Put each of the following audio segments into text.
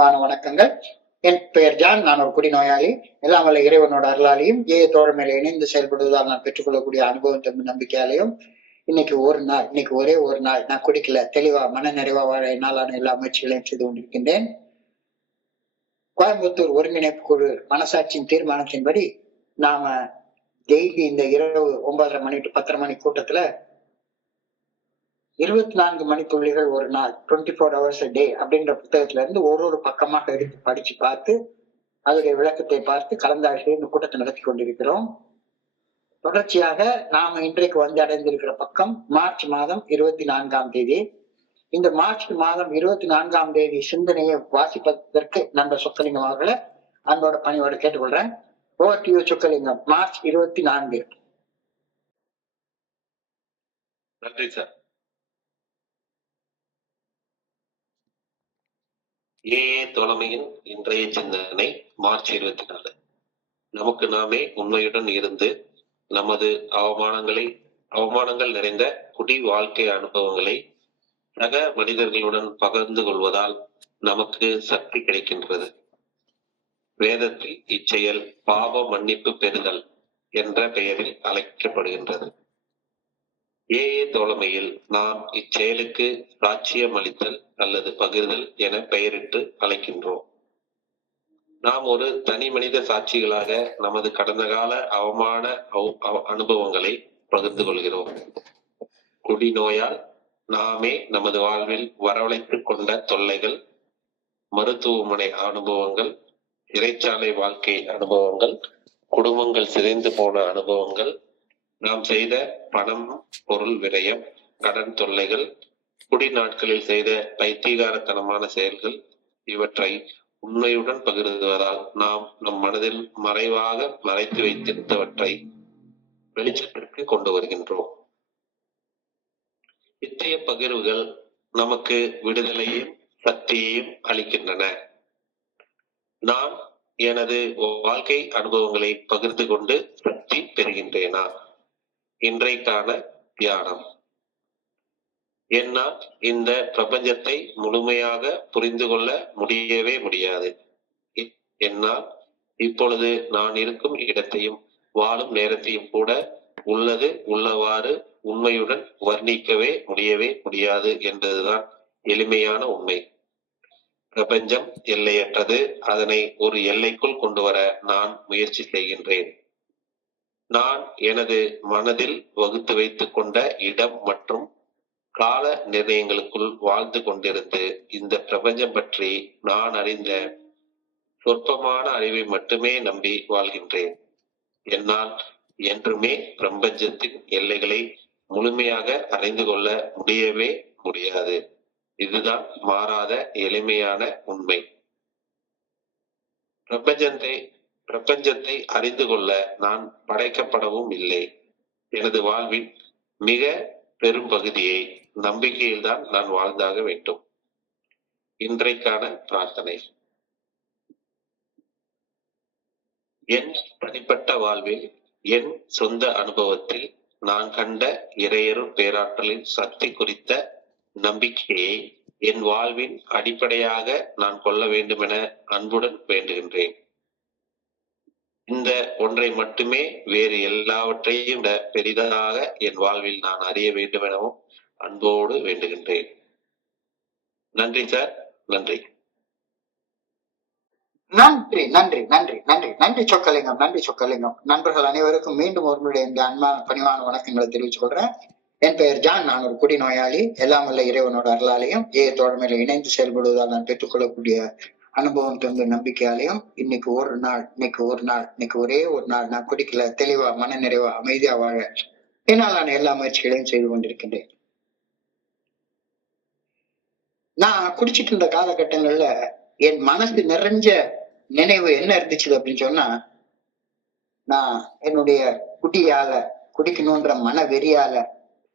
வணக்கங்கள். என் பெயர் ஜான். நான் ஒரு குடிநோயாளி. எல்லாம் வல்ல இறைவனோட அருளாலையும் தோழமையில இணைந்து செயல்படுவதால் நான் பெற்றுக்கொள்ளக்கூடிய அனுபவம் நம்பிக்கையாலையும் இன்னைக்கு ஒரே ஒரு நாள் நான் குடிக்கல, தெளிவா மன நிறைவா வாழ என்னாலான எல்லா முயற்சிகளையும் செய்து கொண்டிருக்கின்றேன். கோயம்புத்தூர் ஒருங்கிணைப்பு குழு மனசாட்சியின் தீர்மானத்தின்படி நாம டெய்லி இந்த இரவு 9:30 மணி to 10:30 மணி கூட்டத்துல 24 மணித்துள்ளிகள் ஒரு நாள், 24 hours a day அப்படின்ற புத்தகத்துல இருந்து ஒரு பக்கமாக எடுத்து படிச்சு பார்த்து அதனுடைய விளக்கத்தை பார்த்து கலந்தாய்வு இந்த கூட்டத்தை நடத்தி கொண்டிருக்கிறோம். தொடர்ச்சியாக நாம இன்றைக்கு வந்து அடைந்திருக்கிற பக்கம் மார்ச் மாதம் 24ஆம் தேதி. இந்த மார்ச் மாதம் 24ஆம் தேதி சிந்தனையை வாசிப்பதற்கு நண்பர் சொக்கலிங்கம் அவர்களை அன்போட பணியோட கேட்டுக்கொள்றேன். Over to you Chockalingam. March 24. நன்றி சார். தோழமையின் இன்றைய சிந்தனை மார்ச் 24. நமக்கு நாமே உண்மையுடன் இருந்து நமது அவமானங்கள் நிறைந்த குடி வாழ்க்கை அனுபவங்களை சக மனிதர்களுடன் பகிர்ந்து கொள்வதால் நமக்கு சக்தி கிடைக்கின்றது. வேதத்தில் இச்செயல் பாவ மன்னிப்பு பெறுதல் என்ற பெயரில் அழைக்கப்படுகின்றது. தோழமையில் நாம் இச்செயலுக்கு சாட்சியம் அளித்தல் அல்லது பகிர்தல் என பெயரிட்டு அழைக்கின்றோம். நாம் ஒரு தனி மனித சாட்சிகளாக நமது கடந்த கால அவமான அனுபவங்களை பகிர்ந்து கொள்கிறோம். குடிநோயால் நாமே நமது வாழ்வில் வரவழைத்துக் கொண்ட தொல்லைகள், மருத்துவமனை அனுபவங்கள், சிறைச்சாலை வாழ்க்கை அனுபவங்கள், குடும்பங்கள் சிதைந்து போன அனுபவங்கள், நாம் செய்த பணம் பொருள் விரயம், கடன் தொல்லைகள், குடி நாட்களில் செய்த பைத்தியகாரத்தனமான செயல்கள், இவற்றை உண்மையுடன் பகிர்வதால் நாம் நம் மனதில் மறைவாக மறைத்து வைத்திருந்தவற்றை வெளிச்சத்திற்கு கொண்டு வருகின்றோம். இத்தகைய பகிர்வுகள் நமக்கு விடுதலையும் சக்தியையும் அளிக்கின்றன. நான் எனது வாழ்க்கை அனுபவங்களை பகிர்ந்து கொண்டு சக்தி பெறுகின்றேனா? இன்றைக்கான தியானம். என்னால் இந்த பிரபஞ்சத்தை முழுமையாக புரிந்து கொள்ள முடியவே முடியாது. என்னால் இப்பொழுது நான் இருக்கும் இடத்தையும் வாழும் நேரத்தையும் கூட உள்ளது உள்ளவாறு உண்மையுடன் வர்ணிக்கவே முடியாது என்பதுதான் எளிமையான உண்மை. பிரபஞ்சம் எல்லையற்றது. அதனை ஒரு எல்லைக்குள் கொண்டு வர நான் முயற்சி செய்கின்றேன். நான் எனது மனதில் வகுத்து வைத்துக் கொண்ட இடம் மற்றும் கால நிர்ணயங்களுக்குள் வாழ்ந்து கொண்டிருந்து இந்த பிரபஞ்சம் பற்றி நான் அறிந்த சொற்பமான அறிவை மட்டுமே நம்பி வாழ்கின்றேன். என்னால் என்றுமே பிரபஞ்சத்தின் எல்லைகளை முழுமையாக அறிந்து கொள்ள முடியவே முடியாது. இதுதான் மாறாத எளிமையான உண்மை. பிரபஞ்சத்தை அறிந்து கொள்ள நான் படைக்கப்படவும் இல்லை. எனது வாழ்வின் மிக பெரும் பகுதியை நம்பிக்கையில் தான் நான் வாழ்ந்தாக வேண்டும். இன்றைக்கான பிரார்த்தனை. என் தனிப்பட்ட வாழ்வில் என் சொந்த அனுபவத்தில் நான் கண்ட இறையரும் பேராற்றலின் சக்தி குறித்த நம்பிக்கையை என் வாழ்வின் அடிப்படையாக நான் கொள்ள வேண்டுமென அன்புடன் வேண்டுகின்றேன். இந்த ஒன்றை மட்டுமே வேறு எல்லாவற்றையும் விட பெரிதாக என் வாழ்வில் நான் அறிய வேண்டும் எனவும் அன்போடு வேண்டுகின்றேன். நன்றி சார். நன்றி நன்றி நன்றி நன்றி நன்றி நன்றி சொக்கலிங்கம். நன்றி சொக்கலிங்கம். நண்பர்கள் அனைவருக்கும் மீண்டும் ஒருமுறை இந்த அன்பான பணிவான வணக்கங்களை தெரிவித்துக் கொள்றேன். என் பெயர் ஜான். நான் ஒரு குடிநோயாளி. எல்லாம் வல்ல இறைவனோட அருளாலையும் தோழமையில இணைந்து செயல்படுவதால் நான் பெற்றுக்கொள்ளக்கூடிய அனுபவம் தந்த நம்பிக்கையாலையும் இன்னைக்கு ஒரே ஒரு நாள் நான் குடிக்கல, தெளிவா மன நிறைவா அமைதியா வாழ என்னால் நான் எல்லா முயற்சிகளையும் செய்து கொண்டிருக்கின்றேன். நான் குடிச்சிட்டு இருந்த காலகட்டங்கள்ல என் மனசு நிறைஞ்ச நினைவு என்ன இருந்துச்சு அப்படின்னு சொன்னா, நான் என்னுடைய குடிக்கணும்ன்ற மன வெறியால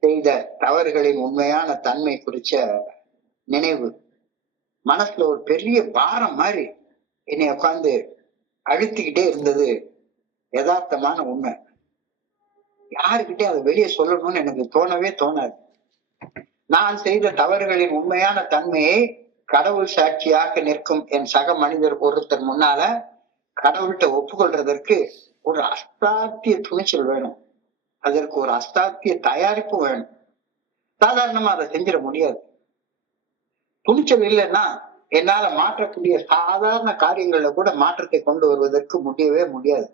செய்த தவறுகளின் உண்மையான தன்மை குறிச்ச நினைவு மனசுல ஒரு பெரிய பாரம் மாதிரி என்னை உட்கார்ந்து அழுத்திக்கிட்டே இருந்தது. யதார்த்தமான உண்மை. யாருக்கிட்டே அதை வெளியே சொல்லணும்னு எனக்கு தோணவே தோணாது. நான் செய்த தவறுகளின் உண்மையான தன்மையை கடவுள் சாட்சியாக நிற்கும் என் சக மனிதர் ஒருத்தர் முன்னால கடவுள்கிட்ட ஒப்புக்கொள்றதற்கு ஒரு அஸ்தாத்திய துணிச்சல் வேணும். அதற்கு ஒரு அஸ்தாத்திய தயாரிப்பு வேணும். சாதாரணமா அதை செஞ்சிட முடியாது. துணிச்சல் இல்லைன்னா என்னால மாற்றக்கூடிய சாதாரண காரியங்கள்ல கூட மாற்றத்தை கொண்டு வருவதற்கு முடியவே முடியாது.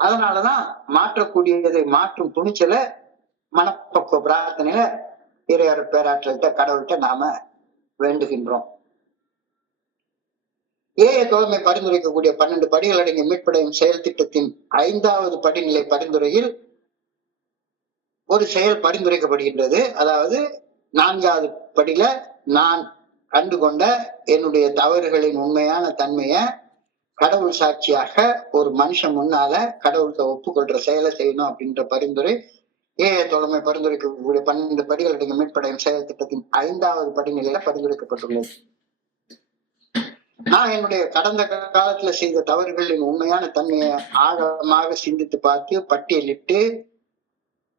அதனாலதான் மாற்றக்கூடியதை மாற்றும் துணிச்சலை மனப்பக்குவ பிரார்த்தனையில இறையர் பேராற்றல்கிட்ட கடவுள்கிட்ட நாம வேண்டுகின்றோம். ஏஐ தோழமை பரிந்துரைக்கக்கூடிய 12 படிகள் அடங்கிய மீட்படையும் செயல் திட்டத்தின் 5வது படிநிலை பரிந்துரையில் ஒரு செயல் பரிந்துரைக்கப்படுகின்றது. அதாவது 4வது படியில நான் கண்டுகொண்ட என்னுடைய தவறுகளின் உண்மையான தன்மைய கடவுள் சாட்சியாக ஒரு மனுஷன் முன்னால கடவுள்கிட்ட ஒப்புக்கொள்ற செயலை செய்யணும் அப்படின்ற பரிந்துரை ஏஐ தோழமை பரிந்துரைக்கக்கூடிய 12 படிகள் அடங்கிய மீட்படையும் செயல் திட்டத்தின் 5வது படிநிலையில பரிந்துரைக்கப்பட்டுள்ளது. நான் என்னுடைய கடந்த காலத்துல செய்த தவறுகளின் உண்மையான தன்மையை ஆழமாக சிந்தித்து பார்த்து பட்டியலிட்டு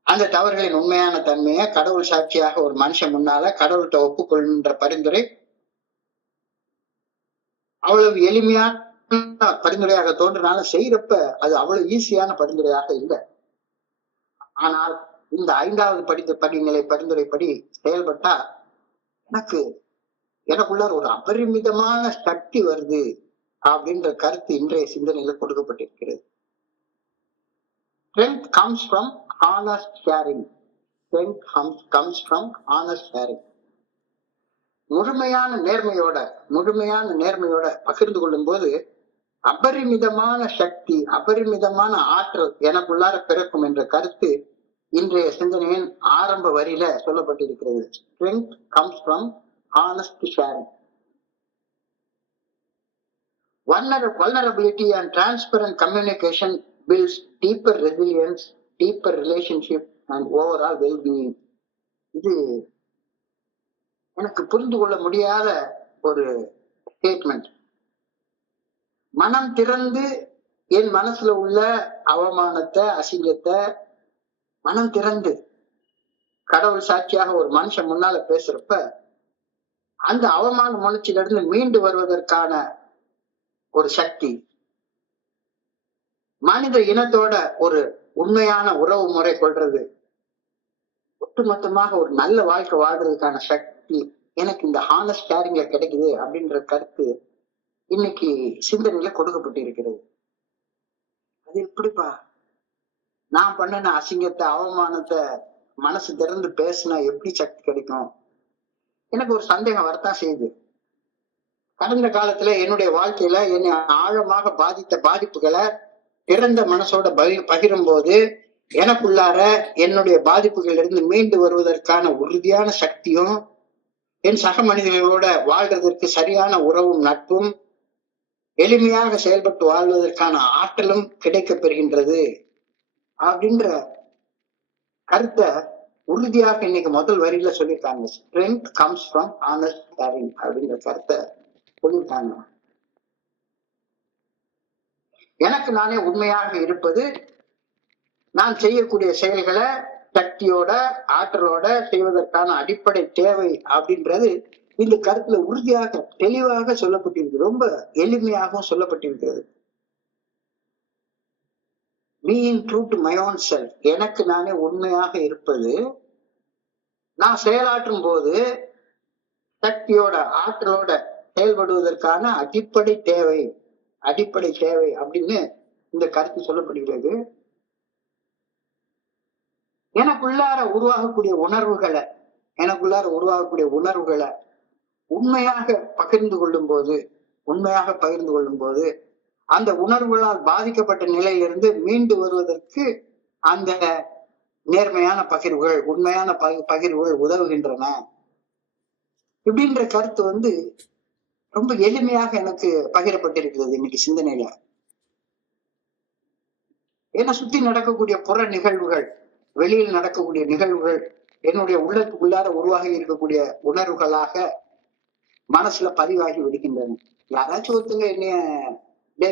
அந்த தவறுகளின் உண்மையான தன்மையை கடவுள் சாட்சியாக ஒரு மனுஷன் முன்னால கடவுள்கிட்ட ஒப்புக்கொள்கின்ற பரிந்துரை அவ்வளவு எளிமையான பரிந்துரையாக தோன்றினாலும் செய்யறப்ப அது அவ்வளவு ஈஸியான பரிந்துரையாக இல்லை. ஆனால் இந்த 5வது படிநிலை பரிந்துரைப்படி செயல்பட்டா எனக்குள்ளார ஒரு அபரிமிதமான சக்தி வருது அப்படின்ற கருத்து இன்றைய சிந்தனையில கொடுக்கப்பட்டிருக்கிறது. Strength comes from honest sharing. Strength comes from honest sharing. முழுமையான நேர்மையோட பகிர்ந்து கொள்ளும் போது அபரிமிதமான சக்தி, அபரிமிதமான ஆற்றல் எனக்குள்ளார பிறக்கும் என்ற கருத்து இன்றைய சிந்தனையின் ஆரம்ப வரியில சொல்லப்பட்டிருக்கிறது. Strength comes from honest sharing. Vulnerability and transparent communication builds deeper resilience, deeper relationship and overall well-being. இது எனக்கு புரிந்து கொள்ள முடியாத ஒரு ஸ்டேட்மெண்ட். மனம் திறந்து என் மனசுல உள்ள அவமானத்தை, அசிங்கத்தை மனம் திறந்து கடவுள் சாட்சியாக ஒரு மனுஷன் முன்னால பேசுறப்ப அந்த அவமான உணர்ச்சியில இருந்து மீண்டு வருவதற்கான ஒரு சக்தி, மனித இனத்தோட ஒரு உண்மையான உறவு முறை கொள்றது, ஒட்டுமொத்தமாக ஒரு நல்ல வாழ்க்கை வாழ்றதுக்கான சக்தி எனக்கு இந்த ஹானஸ்ட் ஷேரிங்ல கிடைக்குது அப்படின்ற கருத்து இன்னைக்கு சிந்தனையில கொடுக்கப்பட்டு இருக்கிறது. அது எப்படிப்பா நான் பண்ணின அசிங்கத்தை, அவமானத்தை மனசு திறந்து பேசினா எப்படி சக்தி கிடைக்கும்? எனக்கு ஒரு சந்தேகம் வரத்தான் செய்யுது. கடந்த காலத்துல என்னுடைய வாழ்க்கையில என்னை ஆழமாக பாதித்த பாதிப்புகளை திறந்த மனசோட பகிரும் போது எனக்குள்ளார என்னுடைய பாதிப்புகள் இருந்து மீண்டு வருவதற்கான உறுதியான சக்தியும், என் சக மனிதர்களோட வாழ்றதற்கு சரியான உறவும் நட்பும், எளிமையாக செயல்பட்டு வாழ்வதற்கான ஆற்றலும் கிடைக்க பெறுகின்றது அப்படின்ற கருத்தை உறுதியாக இன்னைக்கு முதல் வரியில சொல்லியிருக்காங்க. Strength comes from honest sharing அப்படின்ற கருத்தை சொல்லியிருக்காங்க. எனக்கு நானே உண்மையாக இருப்பது, நான் செய்யக்கூடிய செயல்களை சக்தியோட ஆற்றலோட செய்வதற்கான அடிப்படை தேவை அப்படின்றது இந்த கருத்துல உறுதியாக தெளிவாக சொல்லப்பட்டிருக்கு. ரொம்ப எளிமையாகவும் சொல்லப்பட்டிருக்கிறது. Being true to my own self, எனக்கு நானே உண்மையாக இருப்பது, நான் செயலாற்றும் போது சக்தியோட ஆற்றலோட செயல்படுவதற்கான அடிப்படை தேவை அப்படின்னு இந்த கருத்து சொல்லப்படுகிறது. எனக்குள்ளார உருவாகக்கூடிய உணர்வுகளை உண்மையாக பகிர்ந்து கொள்ளும் போது அந்த உணர்வுகளால் பாதிக்கப்பட்ட நிலையிலிருந்து மீண்டு வருவதற்கு அந்த நேர்மையான பகிர்வுகள், உண்மையான பகிர்வுகள் உதவுகின்றன. இப்படின்ற கருத்து ரொம்ப எளிமையாக எனக்கு பகிரப்பட்டிருக்கிறது இன்னைக்கு சிந்தனையில. என்னை சுத்தி நடக்கக்கூடிய புற நிகழ்வுகள், வெளியில் நடக்கக்கூடிய நிகழ்வுகள் என்னுடைய உள்ளத்துக்குள்ளார உருவாகி இருக்கக்கூடிய உணர்வுகளாக மனசுல பதிவாகி விடுகின்றன. யாராச்சும் ஒருத்தங்க என்னைய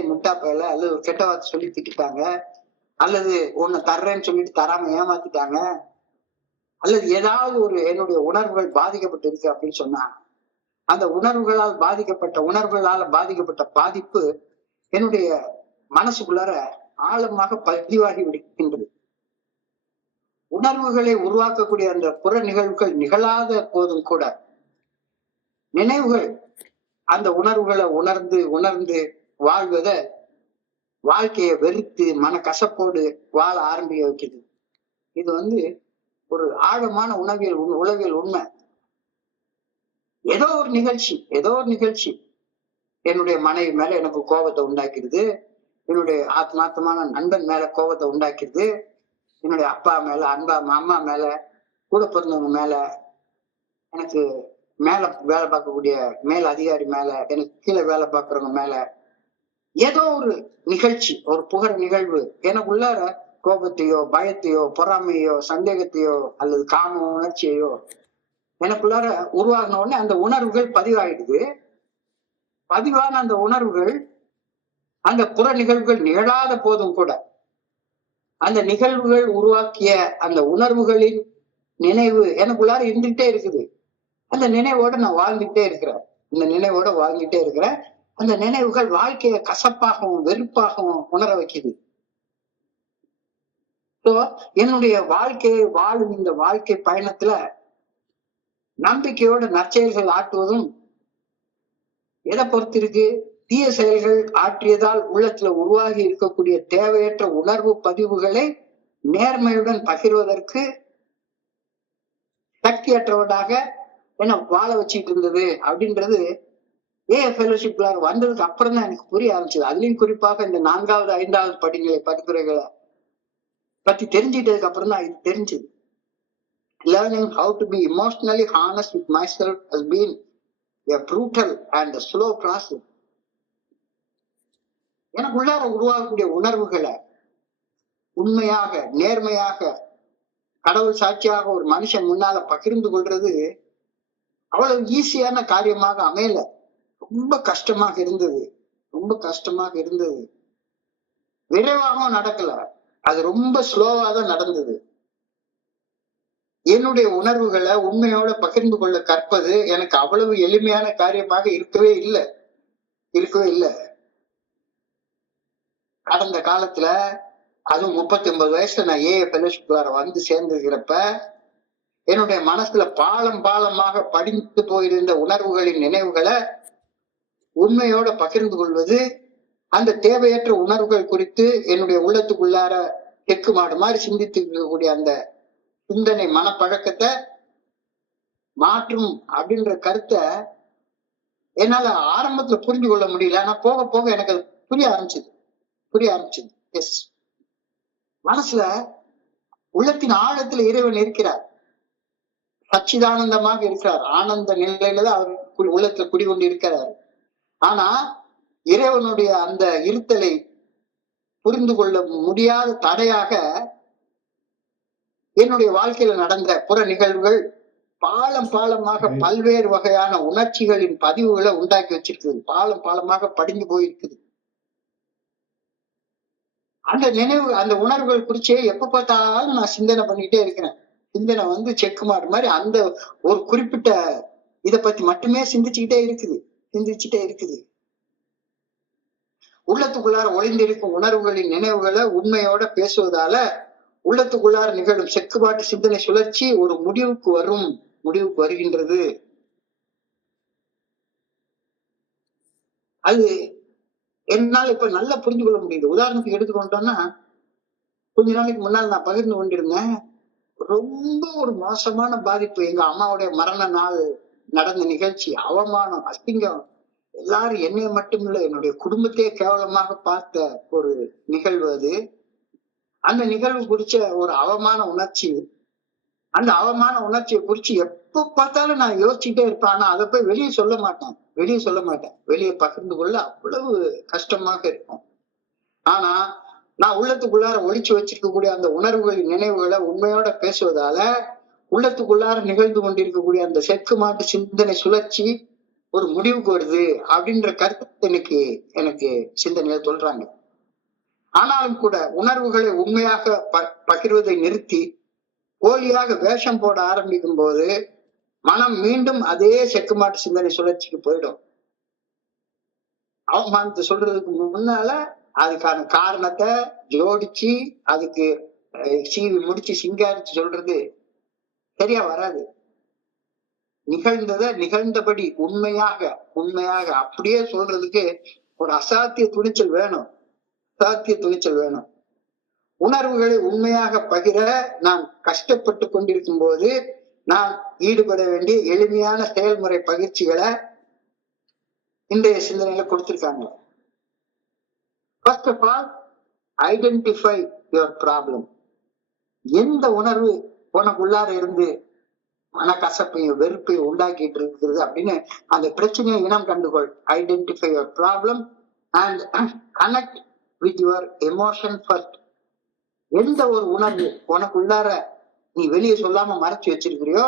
முட்டா பயல அல்லது ஒரு கெட்ட வார்த்தை சொல்லி திட்டாங்க, அல்லது உன்னை தர்றேன்னு சொல்லிட்டு தராம ஏமாத்திட்டாங்க, அல்லது ஏதாவது ஒரு என்னுடைய உணர்வுகள் பாதிக்கப்பட்டு இருக்கு அப்படின்னு சொன்னா அந்த உணர்வுகளால பாதிக்கப்பட்ட பாதிப்பு என்னுடைய மனசுக்குள்ளார ஆழமாக பதிவாகி விடுகின்றது. உணர்வுகளை உருவாக்கக்கூடிய அந்த புற நிகழ்வுகள் நிகழாத போதும் கூட நினைவுகள் அந்த உணர்வுகளை உணர்ந்து உணர்ந்து வாழ்வத வாழ்க்கையை வெறுத்து மனக்கசப்போடு வாழ ஆரம்பிக்க வைக்குது. இது ஒரு ஆழமான உளவியல் உண்மை. ஏதோ ஒரு நிகழ்ச்சி என்னுடைய மனைவி மேல எனக்கு கோபத்தை உண்டாக்கிடுது, என்னுடைய ஆத்மார்த்தமான நண்பன் மேல கோபத்தை உண்டாக்கிடுது, என்னுடைய அப்பா மேல அம்மா மேல, கூட பிறந்தவங்க மேல, எனக்கு மேல வேலை பார்க்கக்கூடிய மேல் அதிகாரி மேல, எனக்கு கீழே வேலை பார்க்கறவங்க மேல ஏதோ ஒரு நிகழ்ச்சி, ஒரு புகழ் நிகழ்வு எனக்குள்ளார கோபத்தையோ பயத்தையோ பொறாமையோ சந்தேகத்தையோ அல்லது காம உணர்ச்சியையோ எனக்குள்ளார உருவாகின உடனே அந்த உணர்வுகள் பதிவாயிடுது. பதிவான அந்த உணர்வுகள் அந்த புற நிகழ்வுகள் நிகழாத போதும் கூட அந்த நிகழ்வுகள் உருவாக்கிய அந்த உணர்வுகளின் நினைவு எனக்குள்ளார இருந்துகிட்டே இருக்குது. அந்த நினைவோட நான் வாழ்ந்துகிட்டே இருக்கிறேன். அந்த நினைவுகள் வாழ்க்கையை கசப்பாகவும் வெறுப்பாகவும் உணர வைக்குது. என்னுடைய வாழ்க்கையை வாழும் இந்த வாழ்க்கை பயணத்துல நம்பிக்கையோட நற்செயல்கள் ஆற்றுவதும் எதை பொறுத்து இருக்கு? தீய செயல்கள் ஆற்றியதால் உள்ளத்துல உருவாகி இருக்கக்கூடிய தேவையற்ற உணர்வு பதிவுகளை நேர்மையுடன் பகிர்வதற்கு சக்தியற்றவதாக என்ன வாழ வச்சுட்டு இருந்தது அப்படின்றது ஃபெலோஷிப்ல வந்ததுக்கு அப்புறம் தான் எனக்கு புரிய ஆரம்பிச்சது. அதுலயும் குறிப்பாக இந்த 4வது 5வது படிநிலை பரிந்துரைகளை பத்தி தெரிஞ்சுட்டதுக்கு அப்புறம் தான் இது தெரிஞ்சது. Learning how to be emotionally honest with myself has been a brutal and a slow process. எனக்கு உள்ளார உருவாகக்கூடிய உணர்வுகளை உண்மையாக நேர்மையாக கடவுள் சாட்சியாக ஒரு மனுஷன் முன்னால பகிர்ந்து கொள்றது அவ்வளவு ஈஸியான காரியமாக அமையல. ரொம்ப கஷ்டமாக இருந்தது. விரைவாகவும் நடக்கல, அது ரொம்ப ஸ்லோவா தான் நடந்தது. என்னுடைய உணர்வுகளை உண்மையோட பகிர்ந்து கொள்ள கற்பது எனக்கு அவ்வளவு எளிமையான காரியமாக இருக்கவே இல்லை. கடந்த காலத்துல அதுவும் 39 வயசுல நான் ஃபெலோஷிப்குள்ளார வந்து சேர்ந்திருக்கிறப்ப என்னுடைய மனசுல பாலமாக படிந்து போயிருந்த உணர்வுகளின் நினைவுகளை உண்மையோட பகிர்ந்து கொள்வது, அந்த தேவையற்ற உணர்வுகள் குறித்து என்னுடைய உள்ளத்துக்குள்ளார தெக்கு மாடு மாதிரி சிந்தித்து இருக்கக்கூடிய அந்த சிந்தனை மனப்பழக்கத்தை மாற்றும் அப்படின்ற கருத்தை என்னால ஆரம்பத்துல புரிஞ்சு கொள்ள முடியல. ஆனா போக போக எனக்கு அது புரிய ஆரம்பிச்சது. எஸ், மனசுல உள்ளத்தின் ஆழத்துல இறைவன் இருக்கிறார், சச்சிதானந்தமாக இருக்கிறார், ஆனந்த நிலையில தான் அவர் உள்ளத்துல குடிகொண்டு இருக்கிறார். ஆனா இறைவனுடைய அந்த இருத்தலை புரிந்து கொள்ள முடியாத தடையாக என்னுடைய வாழ்க்கையில நடந்த புற நிகழ்வுகள் பாலமாக பல்வேறு வகையான உணர்ச்சிகளின் பதிவுகளை உண்டாக்கி வச்சிருக்குது. பாலமாக படிஞ்சு போயிருக்குது. அந்த உணர்வுகள் குறிச்சே எப்ப பார்த்தாலும் நான் சிந்தனை பண்ணிட்டே இருக்கிறேன். சிந்தனை செக் மார்க் மாதிரி அந்த ஒரு குறிப்பிட்ட இதை பத்தி மட்டுமே சிந்திச்சுக்கிட்டே இருக்குது. உள்ளத்துக்குள்ளார ஒளிந்திருக்கும் உணர்வுகளின் நினைவுகளை உண்மையோட பேசுவதால உள்ளத்துக்குள்ளார நிகழும் செக்குபாட்டு சிந்தனை சுழற்சி ஒரு முடிவுக்கு வருகின்றது. அது என்னால இப்ப நல்லா புரிஞ்சு கொள்ள முடியுது. உதாரணத்துக்கு எடுத்துக்கொண்டோம்னா, கொஞ்ச நாளைக்கு முன்னால் நான் பகிர்ந்து கொண்டிருந்தேன், ரொம்ப ஒரு மோசமான பாதிப்பு. எங்க அம்மாவுடைய மரண நாள் நடந்த நிகழ்ச்சி, அவமானம், அசிங்கம், எல்லாரும் என்னைய மட்டுமில்லை என்னுடைய குடும்பத்தையே கேவலமாக பார்த்த ஒரு நிகழ்வு அது. அந்த நிகழ்வு குறிச்ச ஒரு அவமான உணர்ச்சி, அந்த அவமான உணர்ச்சியை குறிச்சு எப்ப பார்த்தாலும் நான் யோசிச்சுட்டே இருப்பேன். ஆனா அதை போய் வெளியே சொல்ல மாட்டேன். வெளியே பகிர்ந்து கொள்ள அவ்வளவு கஷ்டமாக இருக்கும். ஆனா நான் உள்ளத்துக்குள்ளார ஒளிச்சு வச்சிருக்கக்கூடிய அந்த உணர்வுகளின் நினைவுகளை உண்மையோட பேசுவதால உள்ளத்துக்குள்ளார நிகழ்ந்து கொண்டிருக்கக்கூடிய அந்த செக்கு மாட்டு சிந்தனை சுழற்சி ஒரு முடிவுக்கு வருது அப்படின்ற கருத்து எனக்கு சிந்தனையில சொல்றாங்க. ஆனாலும் கூட உணர்வுகளை உண்மையாக பகிர்வதை நிறுத்தி போலியாக வேஷம் போட ஆரம்பிக்கும் போது மனம் மீண்டும் அதே செக்குமாட்டு சிந்தனை சுழற்சிக்கு போயிடும். அவமானத்தை சொல்றதுக்கு முன்னால அதுக்கான காரணத்தை ஜோடிச்சு அதுக்கு சீவி முடிச்சு சிங்காரிச்சு சொல்றது சரியா வராது. நிகழ்ந்தபடி உண்மையாக அப்படியே சொல்றதுக்கு ஒரு அசாத்திய துணிச்சல் வேணும். உணர்வுகளை உண்மையாக பகிர நான் கஷ்டப்பட்டு கொண்டிருக்கும் போது நான் ஈடுபட வேண்டிய எளிமையான செயல்முறை பயிற்சிகளை இன்றைய சிந்தனையில கொடுத்திருக்காங்க. First of all, identify your problem. எந்த உணர்வு உனக்குள்ளார இருந்து மனக்கசப்பையும் வெறுப்பையும் உண்டாக்கிட்டு இருக்குது அப்படின்னு அந்த பிரச்சனையை இனம் கண்டுகொள். Identify your problem and connect with your emotion first. எந்த ஒரு உணர்வு உனக்குள்ளார நீ வெளியே சொல்லாம மறைச்சு வச்சிருக்கிறியோ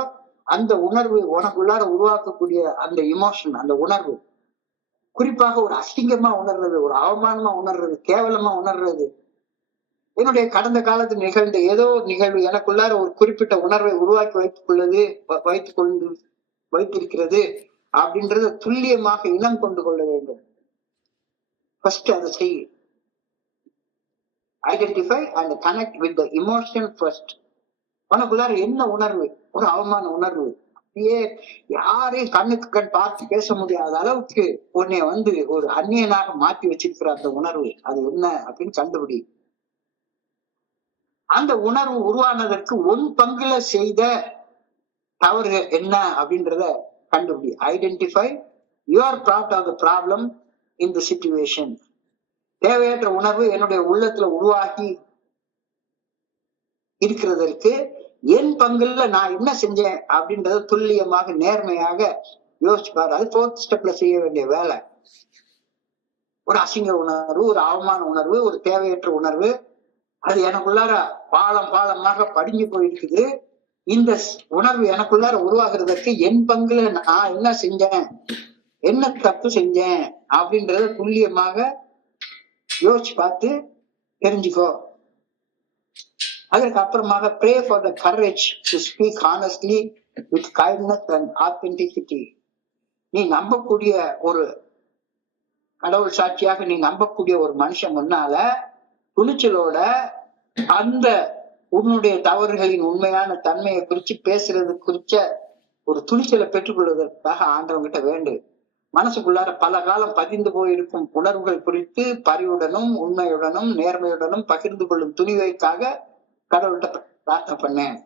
அந்த உணர்வு உனக்குள்ளார உருவாக்கக்கூடிய அந்த எமோஷன், அந்த உணர்வு, குறிப்பாக ஒரு அசிங்கமா உணர்றது, ஒரு அவமானமா உணர்றது, கேவலமா உணர்றது, என்னுடைய கடந்த காலத்தில் நிகழ்ந்த ஏதோ நிகழ்வு எனக்குள்ளார ஒரு குறிப்பிட்ட உணர்வை உருவாக்கி வைத்திருக்கிறது அப்படின்றத துல்லியமாக இனம் கொண்டு கொள்ள வேண்டும். ஃபர்ஸ்ட் அதை செய். Identify and connect with the emotion first. உனக்குள்ளார என்ன உணர்வு? ஒரு அவமான உணர்வு, அப்படியே யாரையும் கண்ணுக்கு கண் பார்த்து பேச முடியாத அளவுக்கு உன்னை ஒரு அந்நியனாக மாற்றி வச்சிருக்கிற அந்த உணர்வு அது என்ன அப்படின்னு கண்டுபிடி. அந்த உணர்வு உருவானதற்கு உன் பங்குல செய்த தவறு என்ன அப்படின்றத கண்டுபிடி. Identify your part of the problem in the situation. தேவையற்ற உணர்வு என்னுடைய உள்ளத்துல உருவாகி இருக்கிறதற்கு என் பங்குல நான் என்ன செஞ்சேன் அப்படின்றத துல்லியமாக நேர்மையாக யோசிச்சுப்பாரு. அது 4th ஸ்டெப்ல செய்ய வேண்டிய வேலை. ஒரு அசிங்க உணர்வு, ஒரு அவமான உணர்வு, ஒரு தேவையற்ற உணர்வு, அது எனக்குள்ளார பாலமாக படிஞ்சு போயிருக்குது. இந்த உணர்வு எனக்குள்ளார உருவாகிறதுக்கு என் பங்குல நான் என்ன செஞ்சேன், என்ன தப்பு செஞ்சேன் அப்படின்றத துல்லியமாக யோசிச்சு பார்த்து தெரிஞ்சுக்கோ. அதற்கு அப்புறமாக pray for the courage to speak honestly with kindness and authenticity. நீ நம்பக்கூடிய ஒரு கடவுள் சாட்சியாக நீ நம்பக்கூடிய ஒரு மனுஷன் முன்னால துணிச்சலோட அந்த உன்னுடைய தவறுகளின் உண்மையான தன்மையை குறிச்சு பேசுறது குறிச்ச ஒரு துணிச்சலை பெற்றுக்கொள்வதற்காக ஆண்டவங்கிட்ட வேண்டு. மனசுக்குள்ளார பல காலம் பதிந்து போயிருக்கும் உணர்வுகள் குறித்து பரிவுடனும் உண்மையுடனும் நேர்மையுடனும் பகிர்ந்து கொள்ளும் துணிவைக்காக கடவுள்கிட்ட பிரார்த்தனை பண்ணேன்.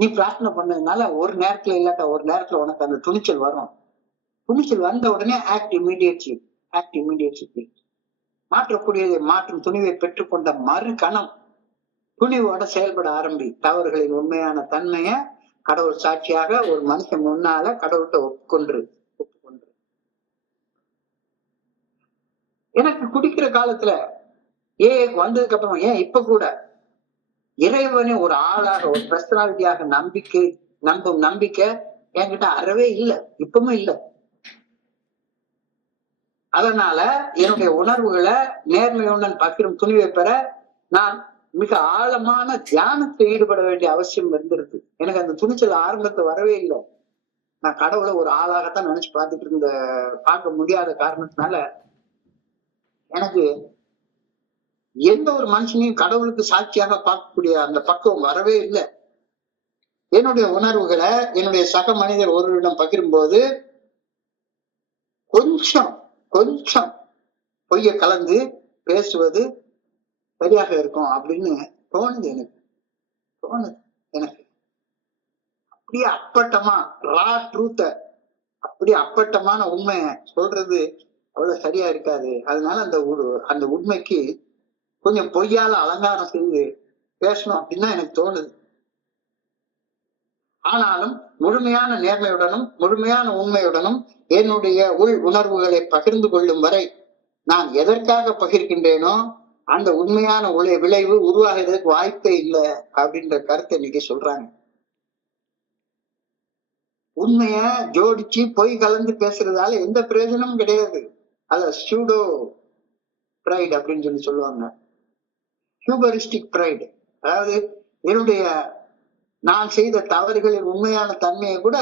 நீ பிரார்த்தனை பண்ணதுனால ஒரு நேரத்துல இல்லாட்ட ஒரு நேரத்துல உனக்கு அந்த துணிச்சல் வரும். துணிச்சல் வந்த உடனே ஆக்ட் இமீடியட்லி. மாற்றக்கூடியதை மாற்றும் துணிவை பெற்றுக்கொண்ட மறு கணம் துணிவோட செயல்பட ஆரம்பி. தவறுகளின் உண்மையான தன்மைய கடவுள் சாட்சியாக ஒரு மனுஷன் முன்னால கடவுள்கிட்ட ஒப்புக்கொண்டு எனக்கு குடிக்கிற காலத்துல வந்ததுக்கு அப்புறம் இப்ப கூட இறைவனை ஒரு ஆளாக ஒரு பர்சனாலிட்டியாக நம்பும் நம்பிக்கை என்கிட்ட அறவே இல்லை, இப்பவும் இல்லை. அதனால என்னுடைய உணர்வுகளை நேர்மையுடன் பகிரும் துணிவை பெற நான் மிக ஆழமான தியானத்தை ஈடுபட வேண்டிய அவசியம் இருந்திருக்கு. எனக்கு அந்த துணிச்சல் ஆரம்பத்தை வரவே இல்லை. நான் கடவுளை ஒரு ஆளாகத்தான் நினைச்சு பார்க்க முடியாத காரணத்தினால எனக்கு எந்த ஒரு மனுஷனையும் கடவுளுக்கு சாட்சியாக பார்க்கக்கூடிய அந்த பக்குவம் வரவே இல்லை. என்னுடைய உணர்வுகளை என்னுடைய சக மனிதர் ஒருவரிடம் பகிரும்போது கொஞ்சம் பொய்ய கலந்து பேசுவது சரியாக இருக்கும் அப்படின்னு தோணுது எனக்கு. அப்படியே அப்பட்டமா ரா ட்ரூத்த அப்படியே அப்பட்டமான உண்மையை சொல்றது அவ்வளவு சரியா இருக்காது. அதனால அந்த உண்மைக்கு கொஞ்சம் பொய்யால அலங்காரம் செய்து பேசணும் அப்படின்னு தான் எனக்கு தோணுது. ஆனாலும் முழுமையான நேர்மையுடனும் முழுமையான உண்மையுடனும் என்னுடைய உள் உணர்வுகளை பகிர்ந்து கொள்ளும் வரை நான் எதற்காக பகிர்கின்றேனோ அந்த உண்மையான விளைவு உருவாகிறதுக்கு வாய்ப்பே இல்லை அப்படின்ற கருத்தை இன்னைக்கு சொல்றாங்க. உண்மைய ஜோடிச்சு பொய் கலந்து பேசுறதால எந்த பிரயோஜனமும் கிடையாது. அத சூடோ பிரைட் அப்படின்னு சொல்லுவாங்க. Hubristic pride. அதாவது என்னுடைய நான் செய்த தவறுகளின் உண்மையான தன்மையை கூட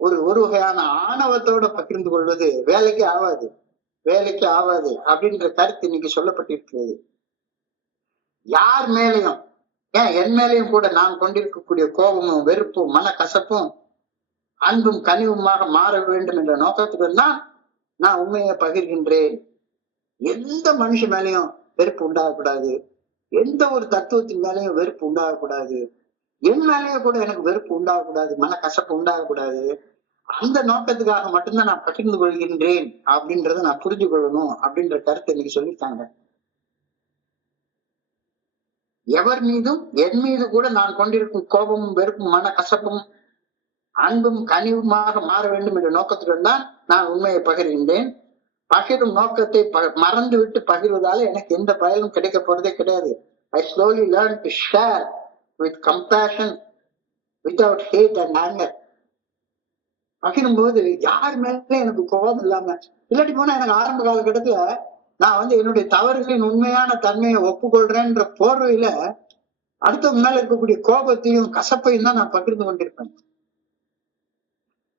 ஒரு வகையான ஆணவத்தோட பகிர்ந்து கொள்வது வேலைக்கு ஆகாது அப்படின்ற கருத்து இன்னைக்கு சொல்லப்பட்டிருக்கிறது. யார் மேலையும், ஏன் என் மேலையும் கூட நான் கொண்டிருக்கக்கூடிய கோபமும் வெறுப்பும் மனக்கசப்பும் அன்பும் கனிவுமாக மாற வேண்டும் என்ற நோக்கத்துடன் தான் நான் உண்மையை பகிர்கின்றேன். எந்த மனுஷ மேலையும் வெறுப்பு உண்டாகக்கூடாது, எந்த ஒரு தத்துவத்தின் மேலையும் வெறுப்பு உண்டாகக்கூடாது, என் மேலேயே கூட எனக்கு வெறுப்பு உண்டாகக்கூடாது, மனக்கசப்பு உண்டாகக்கூடாது. அந்த நோக்கத்துக்காக மட்டும்தான் நான் பகிர்ந்து கொள்கின்றேன் அப்படின்றத நான் புரிஞ்சு கொள்ளணும் அப்படின்ற கருத்தை இன்னைக்கு சொல்லிட்டாங்க. எவர் மீதும் என் மீது கூட நான் கொண்டிருக்கும் கோபமும் வெறுப்பும் மனக்கசப்பும் அன்பும் கனிவுமாக மாற வேண்டும் என்ற நோக்கத்துடன் தான் நான் உண்மையை பகிர்கின்றேன். பகிரும் நோக்கத்தை மறந்து விட்டு பகிர்வதால எனக்கு எந்த பயனும் கிடைக்க போறதே கிடையாது. I slowly learned to share with compassion without hate and anger. பகிரும்போது யார் மேல எனக்கு கோபம் இல்லாம, இல்லாட்டி போனா எனக்கு ஆரம்ப காலகட்டத்துல நான் என்னுடைய தவறுகளின் உண்மையான தன்மையை ஒப்புக்கொள்றேன்ற போர்வையில அடுத்தவங்க மேல இருக்கக்கூடிய கோபத்தையும் கசப்பையும் தான் நான் பகிர்ந்து கொண்டிருப்பேன்.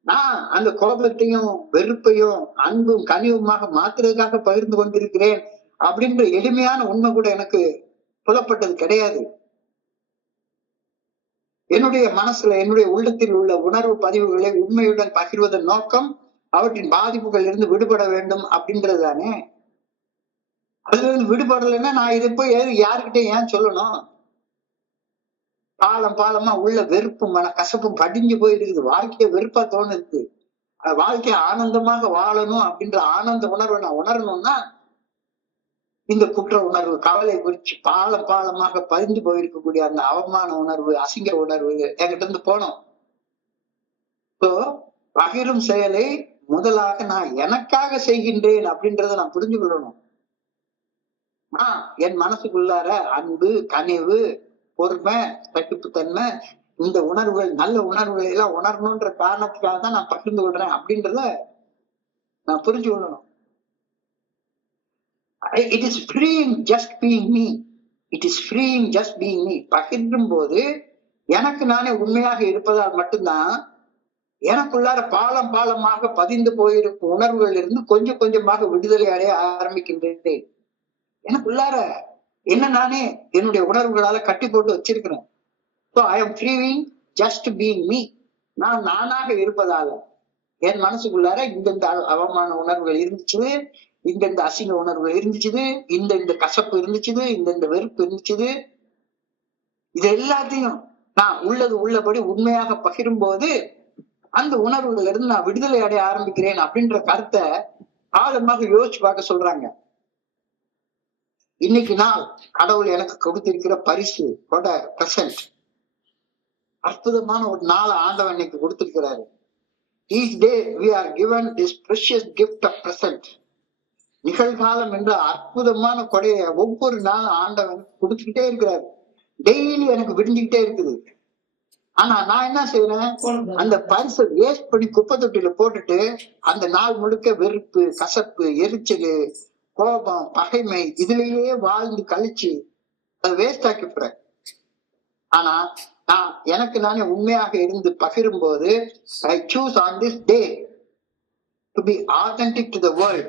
நான் அந்த கோபத்தையும் வெறுப்பையும் அன்பும் கனிவுமாக மாத்துறதுக்காக பகிர்ந்து கொண்டிருக்கிறேன் அப்படின்ற எளிமையான உண்மை கூட எனக்கு புலப்பட்டது கிடையாது. என்னுடைய மனசுல என்னுடைய உள்ளத்தில் உள்ள உணர்வு பதிவுகளை உண்மையுடன் பகிர்வதன் நோக்கம் அவற்றின் பாதிப்புகள் இருந்து விடுபட வேண்டும் அப்படின்றது தானே. அதுல இருந்து விடுபடலைன்னா நான் இதை போய் யாருக்கிட்ட ஏன் சொல்லணும்? பாலமா உள்ள வெறுப்பும் மன கசப்பும் படிஞ்சு போயிருக்குது. வாழ்க்கைய வெறுப்பா தோணுது. வாழ்க்கைய ஆனந்தமாக வாழணும் அப்படின்ற ஆனந்த உணர்வை நான் உணரணும்னா இந்த குற்ற உணர்வு, கவலை குறிச்சு பாலமாக பதிந்து போயிருக்கக்கூடிய அந்த அவமான உணர்வு, அசிங்க உணர்வு என்கிட்ட இருந்து போனோம். பகிரும் செயலை முதலாக நான் எனக்காக செய்கின்றேன் அப்படின்றத நான் புரிஞ்சு கொள்ளணும். என் மனசுக்குள்ளார அன்பு, கனிவு, பொறுமை, சகிப்புத்தன்மை, இந்த உணர்வுகள் நல்ல உணர்வுகளை எல்லாம் உணரணும்ன்ற காரணத்துக்காக தான் நான் பகிர்ந்து கொள்றேன் அப்படின்றத நான் புரிஞ்சு கொள்ளணும். It is freeing just being me. It is freeing just being me. பகிர்ந்தும் போது எனக்கு நானே உண்மையாக இருப்பதால் மட்டும்தான் எனக்குள்ளார பாலமாக பதிந்து போயிருக்கும் உணர்வுகள் இருந்து கொஞ்சம் கொஞ்சமாக விடுதலை அடைய ஆரம்பிக்கின்றேன். எனக்குள்ளார என்ன நானே என்னுடைய உணர்வுகளால கட்டி போட்டு வச்சிருக்கிறேன். So I am freeing just being me. நான் நானாக இருப்பதால என் மனசுக்குள்ளார இந்த அவமான உணர்வுகள் இருந்துச்சு, இந்த அசிங்க உணர்வுகள் இருந்துச்சு, இந்த கசப்பு இருந்துச்சு, இந்த வெறுப்பு இருந்துச்சு. இது எல்லாத்தையும் நான் உள்ளபடி உண்மையாக பகிரும் போது அந்த உணர்வுகள் இருந்து நான் விடுதலை அடைய ஆரம்பிக்கிறேன் அப்படின்ற கருத்தை ஆழமாக யோசிச்சு பார்க்க சொல்றாங்க. இன்னைக்கு நாள் கடவுள் எனக்கு கொடுத்திருக்கிற பரிசு பிரசன்ட். அற்புதமான ஒரு நாள் ஆண்டவன் இன்னைக்கு கொடுத்திருக்கிறாரு. Each day we are given this precious gift of present. நிகழ்காலம் என்ற அற்புதமான கொடையை ஒவ்வொரு நாளும் ஆண்டவன் கொடுத்துக்கிட்டே இருக்கிறாரு. டெய்லி எனக்கு விடிஞ்சுக்கிட்டே இருக்குது. ஆனா நான் என்ன செய்யறேன்? அந்த பரிசை வேஸ்ட் பண்ணி குப்பை தொட்டியில போட்டுட்டு அந்த நாள் முழுக்க வெறுப்பு, கசப்பு, எரிச்சல், கோபம், பகைமை இதுலயே வாழ்ந்து கழிச்சு அதை வேஸ்ட் ஆக்கி போறேன். ஆனா நான் எனக்கு நானே உண்மையாக இருந்து பகிரும் போது I choose on this day to be authentic to the world.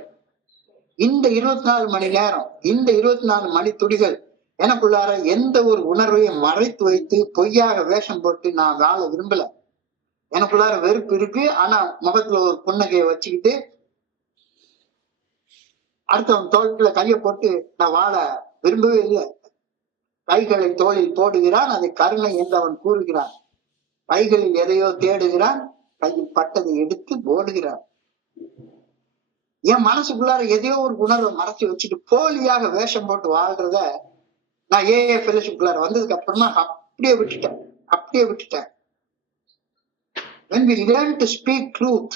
இந்த 24 மணி நேரம், இந்த 24 மணி துளிகள் எனக்குள்ளார எந்த ஒரு உணர்வையும் மறைத்து வைத்து பொய்யாக வேஷம் போட்டு நான் வாழ விரும்பல. எனக்குள்ளார வெறுப்பு இருக்கு, ஆனா முகத்துல ஒரு புன்னகையை வச்சுக்கிட்டு அடுத்தவன் தோல்ல கையை போட்டு நான் வாழ விரும்பவே இல்லை. கைகளை தோளில் போடுகிறான், அதை கருணை என்று அவன் கூறுகிறான். கைகளில் எதையோ தேடுகிறான், கையில் பட்டதை எடுத்து போடுகிறான். என் மனசுக்குள்ளார எதையோ ஒரு உணர்வை மறைச்சு வச்சுட்டு போலியாக வேஷம் போட்டு வாழ்றத நான் ஃபெலோஷிப்குள்ளார வந்ததுக்கு அப்புறமா அப்படியே விட்டுட்டேன். When we learn to speak truth,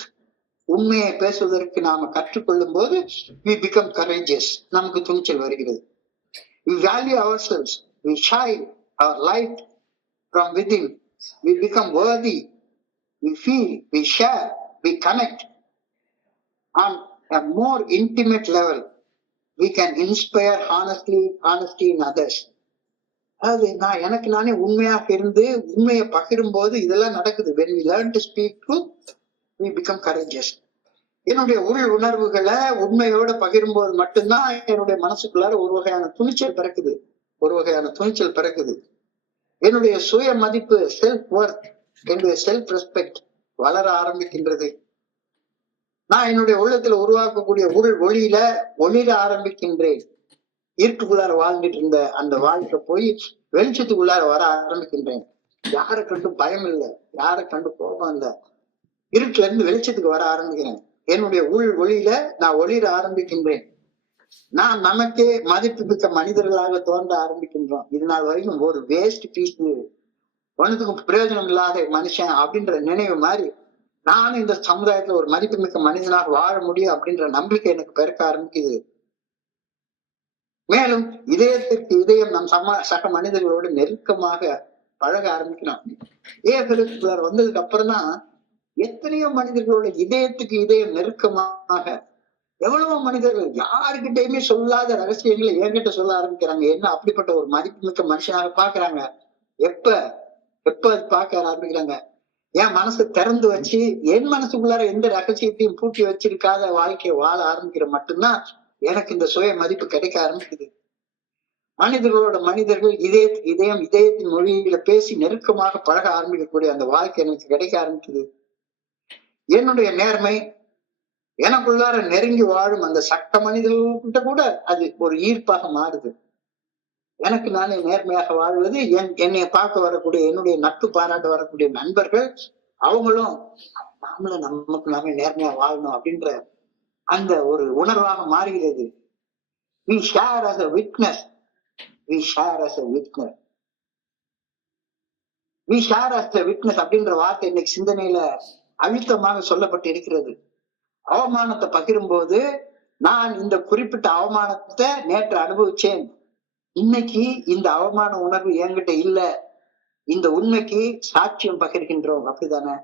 உண்மையை பேசுவதற்கு நாம கற்றுக்கொள்ளும் போது we become courageous. நமக்கு துணிச்சல் வருகிறது. We value ourselves. We shine our light from within. We become worthy. We feel, we share, we connect on a more intimate level. We can inspire honesty in others. அதாவது நான் எனக்கு நானே உண்மையாக இருந்து உண்மையை பகிரும் போது இதெல்லாம் நடக்குது. when we learn to speak truth we become courageous. என்னுடைய உள் உணர்வுகளை உண்மையோட பகிரும்போது மட்டும்தான் என்னுடைய மனசுக்குள்ளார ஒரு வகையான துணிச்சல் பிறக்குது. என்னுடைய சுய மதிப்பு, செல்ஃப் ஒர்த், என்னுடைய செல்ஃப் ரெஸ்பெக்ட் வளர ஆரம்பிக்கின்றது. நான் என்னுடைய உள்ளத்துல உருவாக்கக்கூடிய உள் ஒளியில ஒளிர ஆரம்பிக்கின்றேன். இருட்டுக்குள்ளார வாழ்ந்துட்டு இருந்த அந்த வாழ்க்கை போய் வெளிச்சத்துக்குள்ளார வர ஆரம்பிக்கின்றேன். யாரை கண்டு பயம் இல்லை, யாரை கண்டு கோபம் இல்லை. இருட்டுல இருந்து வெளிச்சத்துக்கு வர ஆரம்பிக்கிறேன். என்னுடைய உள் ஒளியில நான் ஒளிர ஆரம்பிக்கின்றேன். நான் நமக்கே மதிப்பு மிக்க மனிதர்களாக தோன்ற ஆரம்பிக்கின்றோம். இது நாள் வரைக்கும் ஒரு வேஸ்ட் பீஸ், ஒன்னுக்கும் பிரயோஜனம் இல்லாத மனுஷன் அப்படின்ற நினைவு மாதிரி நானும் இந்த சமுதாயத்துல ஒரு மதிப்பு மிக்க மனிதனாக வாழ முடியும் அப்படின்ற நம்பிக்கை எனக்கு பிறக்க ஆரம்பிக்குது. மேலும் இதயத்திற்கு இதயம் நம் சக மனிதர்களோடு நெருக்கமாக பழக ஆரம்பிக்கலாம். ஏசுக்குள்ளார் வந்ததுக்கு அப்புறம் தான் எத்தனையோ மனிதர்களோட இதயத்துக்கு இதயம் நெருக்கமாக, எவ்வளவோ மனிதர்கள் யாருக்கிட்டையுமே சொல்லாத ரகசியங்களை என்கிட்ட சொல்ல ஆரம்பிக்கிறாங்க. என்ன அப்படிப்பட்ட ஒரு மதிப்புமிக்க மனுஷனாக பாக்குறாங்க. எப்ப அது பார்க்க ஆரம்பிக்கிறாங்க, என் மனசு திறந்து வச்சு என் மனசுக்குள்ளார எந்த ரகசியத்தையும் பூட்டி வச்சிருக்காத வாழ்க்கையை வாழ ஆரம்பிக்கிற மட்டும்தான் எனக்கு இந்த சுய மதிப்பு கிடைக்க ஆரம்பிக்குது. மனிதர்கள் இதயத்துக்கு இதயம், இதயத்தின் மொழியில பேசி நெருக்கமாக பழக ஆரம்பிக்கக்கூடிய அந்த வாழ்க்கை எனக்கு கிடைக்க ஆரம்பிக்குது. என்னுடைய நேர்மை, எனக்குள்ளார நெருங்கி வாழும் அந்த சட்ட மனிதர்கள்கிட்ட கூட அது ஒரு ஈர்ப்பாக மாறுது. எனக்கு நானே நேர்மையாக வாழ்வது, என்னை பார்க்க வரக்கூடிய என்னுடைய நட்பு பாராட்ட வரக்கூடிய நண்பர்கள் அவங்களும் நாமளும் நமக்கு நாமே நேர்மையா வாழணும் அப்படின்ற அந்த ஒரு உணர்வாக மாறுகிறது. we share as a witness அப்படின்ற வார்த்தை இன்னைக்கு சிந்தனையில அழுத்தமாக சொல்லப்பட்டு இருக்கிறது. அவமானத்தை பகிரும் போது நான் இந்த குறிப்பிட்ட அவமானத்தை நேற்று அனுபவிச்சேன், இன்னைக்கு இந்த அவமான உணர்வு என்கிட்ட இல்ல, இந்த உண்மைக்கு சாட்சியம் பகிர்கின்றோம். அப்படித்தானே?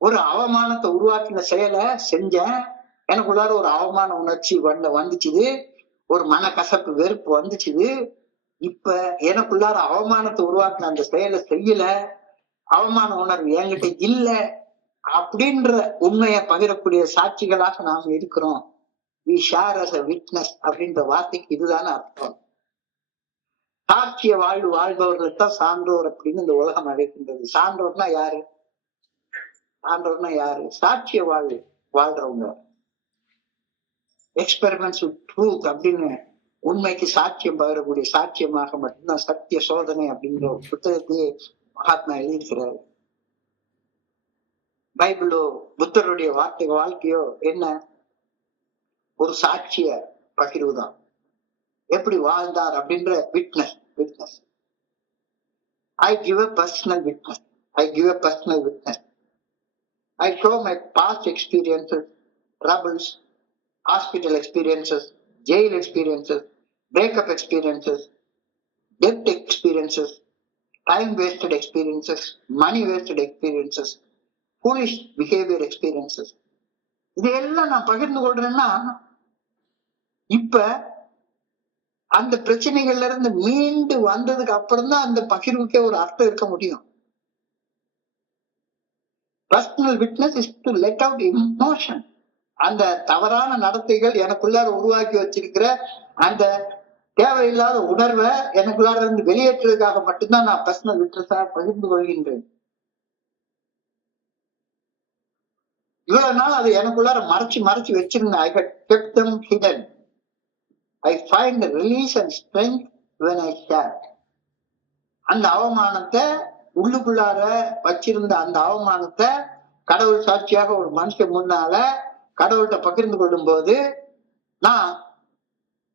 ஒரு அவமானத்தை உருவாக்கின செயலை செஞ்சேன், எனக்குள்ளார ஒரு அவமான உணர்ச்சி வந்துச்சுது, ஒரு மனக்கசப்பு வெறுப்பு வந்துச்சுது. இப்ப எனக்குள்ளார அவமானத்தை உருவாக்கின அந்த செயலை செய்யல, அவமான உணர்வு என்கிட்ட இல்ல அப்படின்ற உண்மையை பகிரக்கூடிய சாட்சிகளாக நாம இருக்கிறோம். we share as a witness அப்படின்ற வார்த்தைக்கு இதுதான அர்த்தம். சாட்சிய வாழ்வு வாழ்பவர்கள் தான் சான்றோர் அப்படின்னு இந்த உலகம் அழைக்கின்றது. சான்றோர்னா யாரு? சாட்சிய வாழ்வு வாழ்றவங்க. எக்ஸ்பெரிமெண்ட்ஸ் வித் ட்ரூத் அப்படின்னு உண்மைக்கு சாட்சியம் பகிரக்கூடிய சாட்சியமாக மட்டும்தான் சத்திய சோதனை அப்படிங்கிற ஒரு புத்தகத்தையே மகாத்மா எழுதியிருக்கிறாரு. பைபிளோ புத்தருடைய வாழ்க்கையோ என்ன? ஒரு சாட்சிய பகிர்வுதான். எப்படி வாழ்ந்தார் அப்படின்ற witness. I give a personal witness. I show my past experiences, troubles, hospital experiences, jail experiences, breakup experiences, debt experiences, time wasted experiences, money wasted experiences, foolish behavior experiences. இதையெல்லாம் நான் பகிர்ந்து கொள்றேன்னா இப்ப அந்த பிரச்சனைகள்ல இருந்து மீண்டு வந்ததுக்கு அப்புறம் தான் அந்த பகிர்வுக்கே ஒரு அர்த்தம் இருக்க முடியும். Personal witness is to let out emotion. அந்த தவறான நடத்தைகள் எனக்குள்ளார உருவாக்கி வச்சிருக்கிற அந்த தேவையில்லாத உணர்வை எனக்குள்ளார இருந்து வெளியேற்றுவதற்காக மட்டும்தான் நான் பர்சனல் விட்னஸா பகிர்ந்து கொள்கின்றேன். இவ்வளவு நாள் அதை எனக்குள்ளார மறைச்சு வச்சிருந்தேன். I had kept them hidden. I find release and strength when I share. அந்த அவமானத்தை உள்ளுக்குள்ளார வச்சிருந்த அந்த அவமானத்தை கடவுள் சாட்சியாக ஒரு மனுஷன் முன்னால கடவுள்கிட்ட பகிர்ந்து கொள்ளும் போது நான்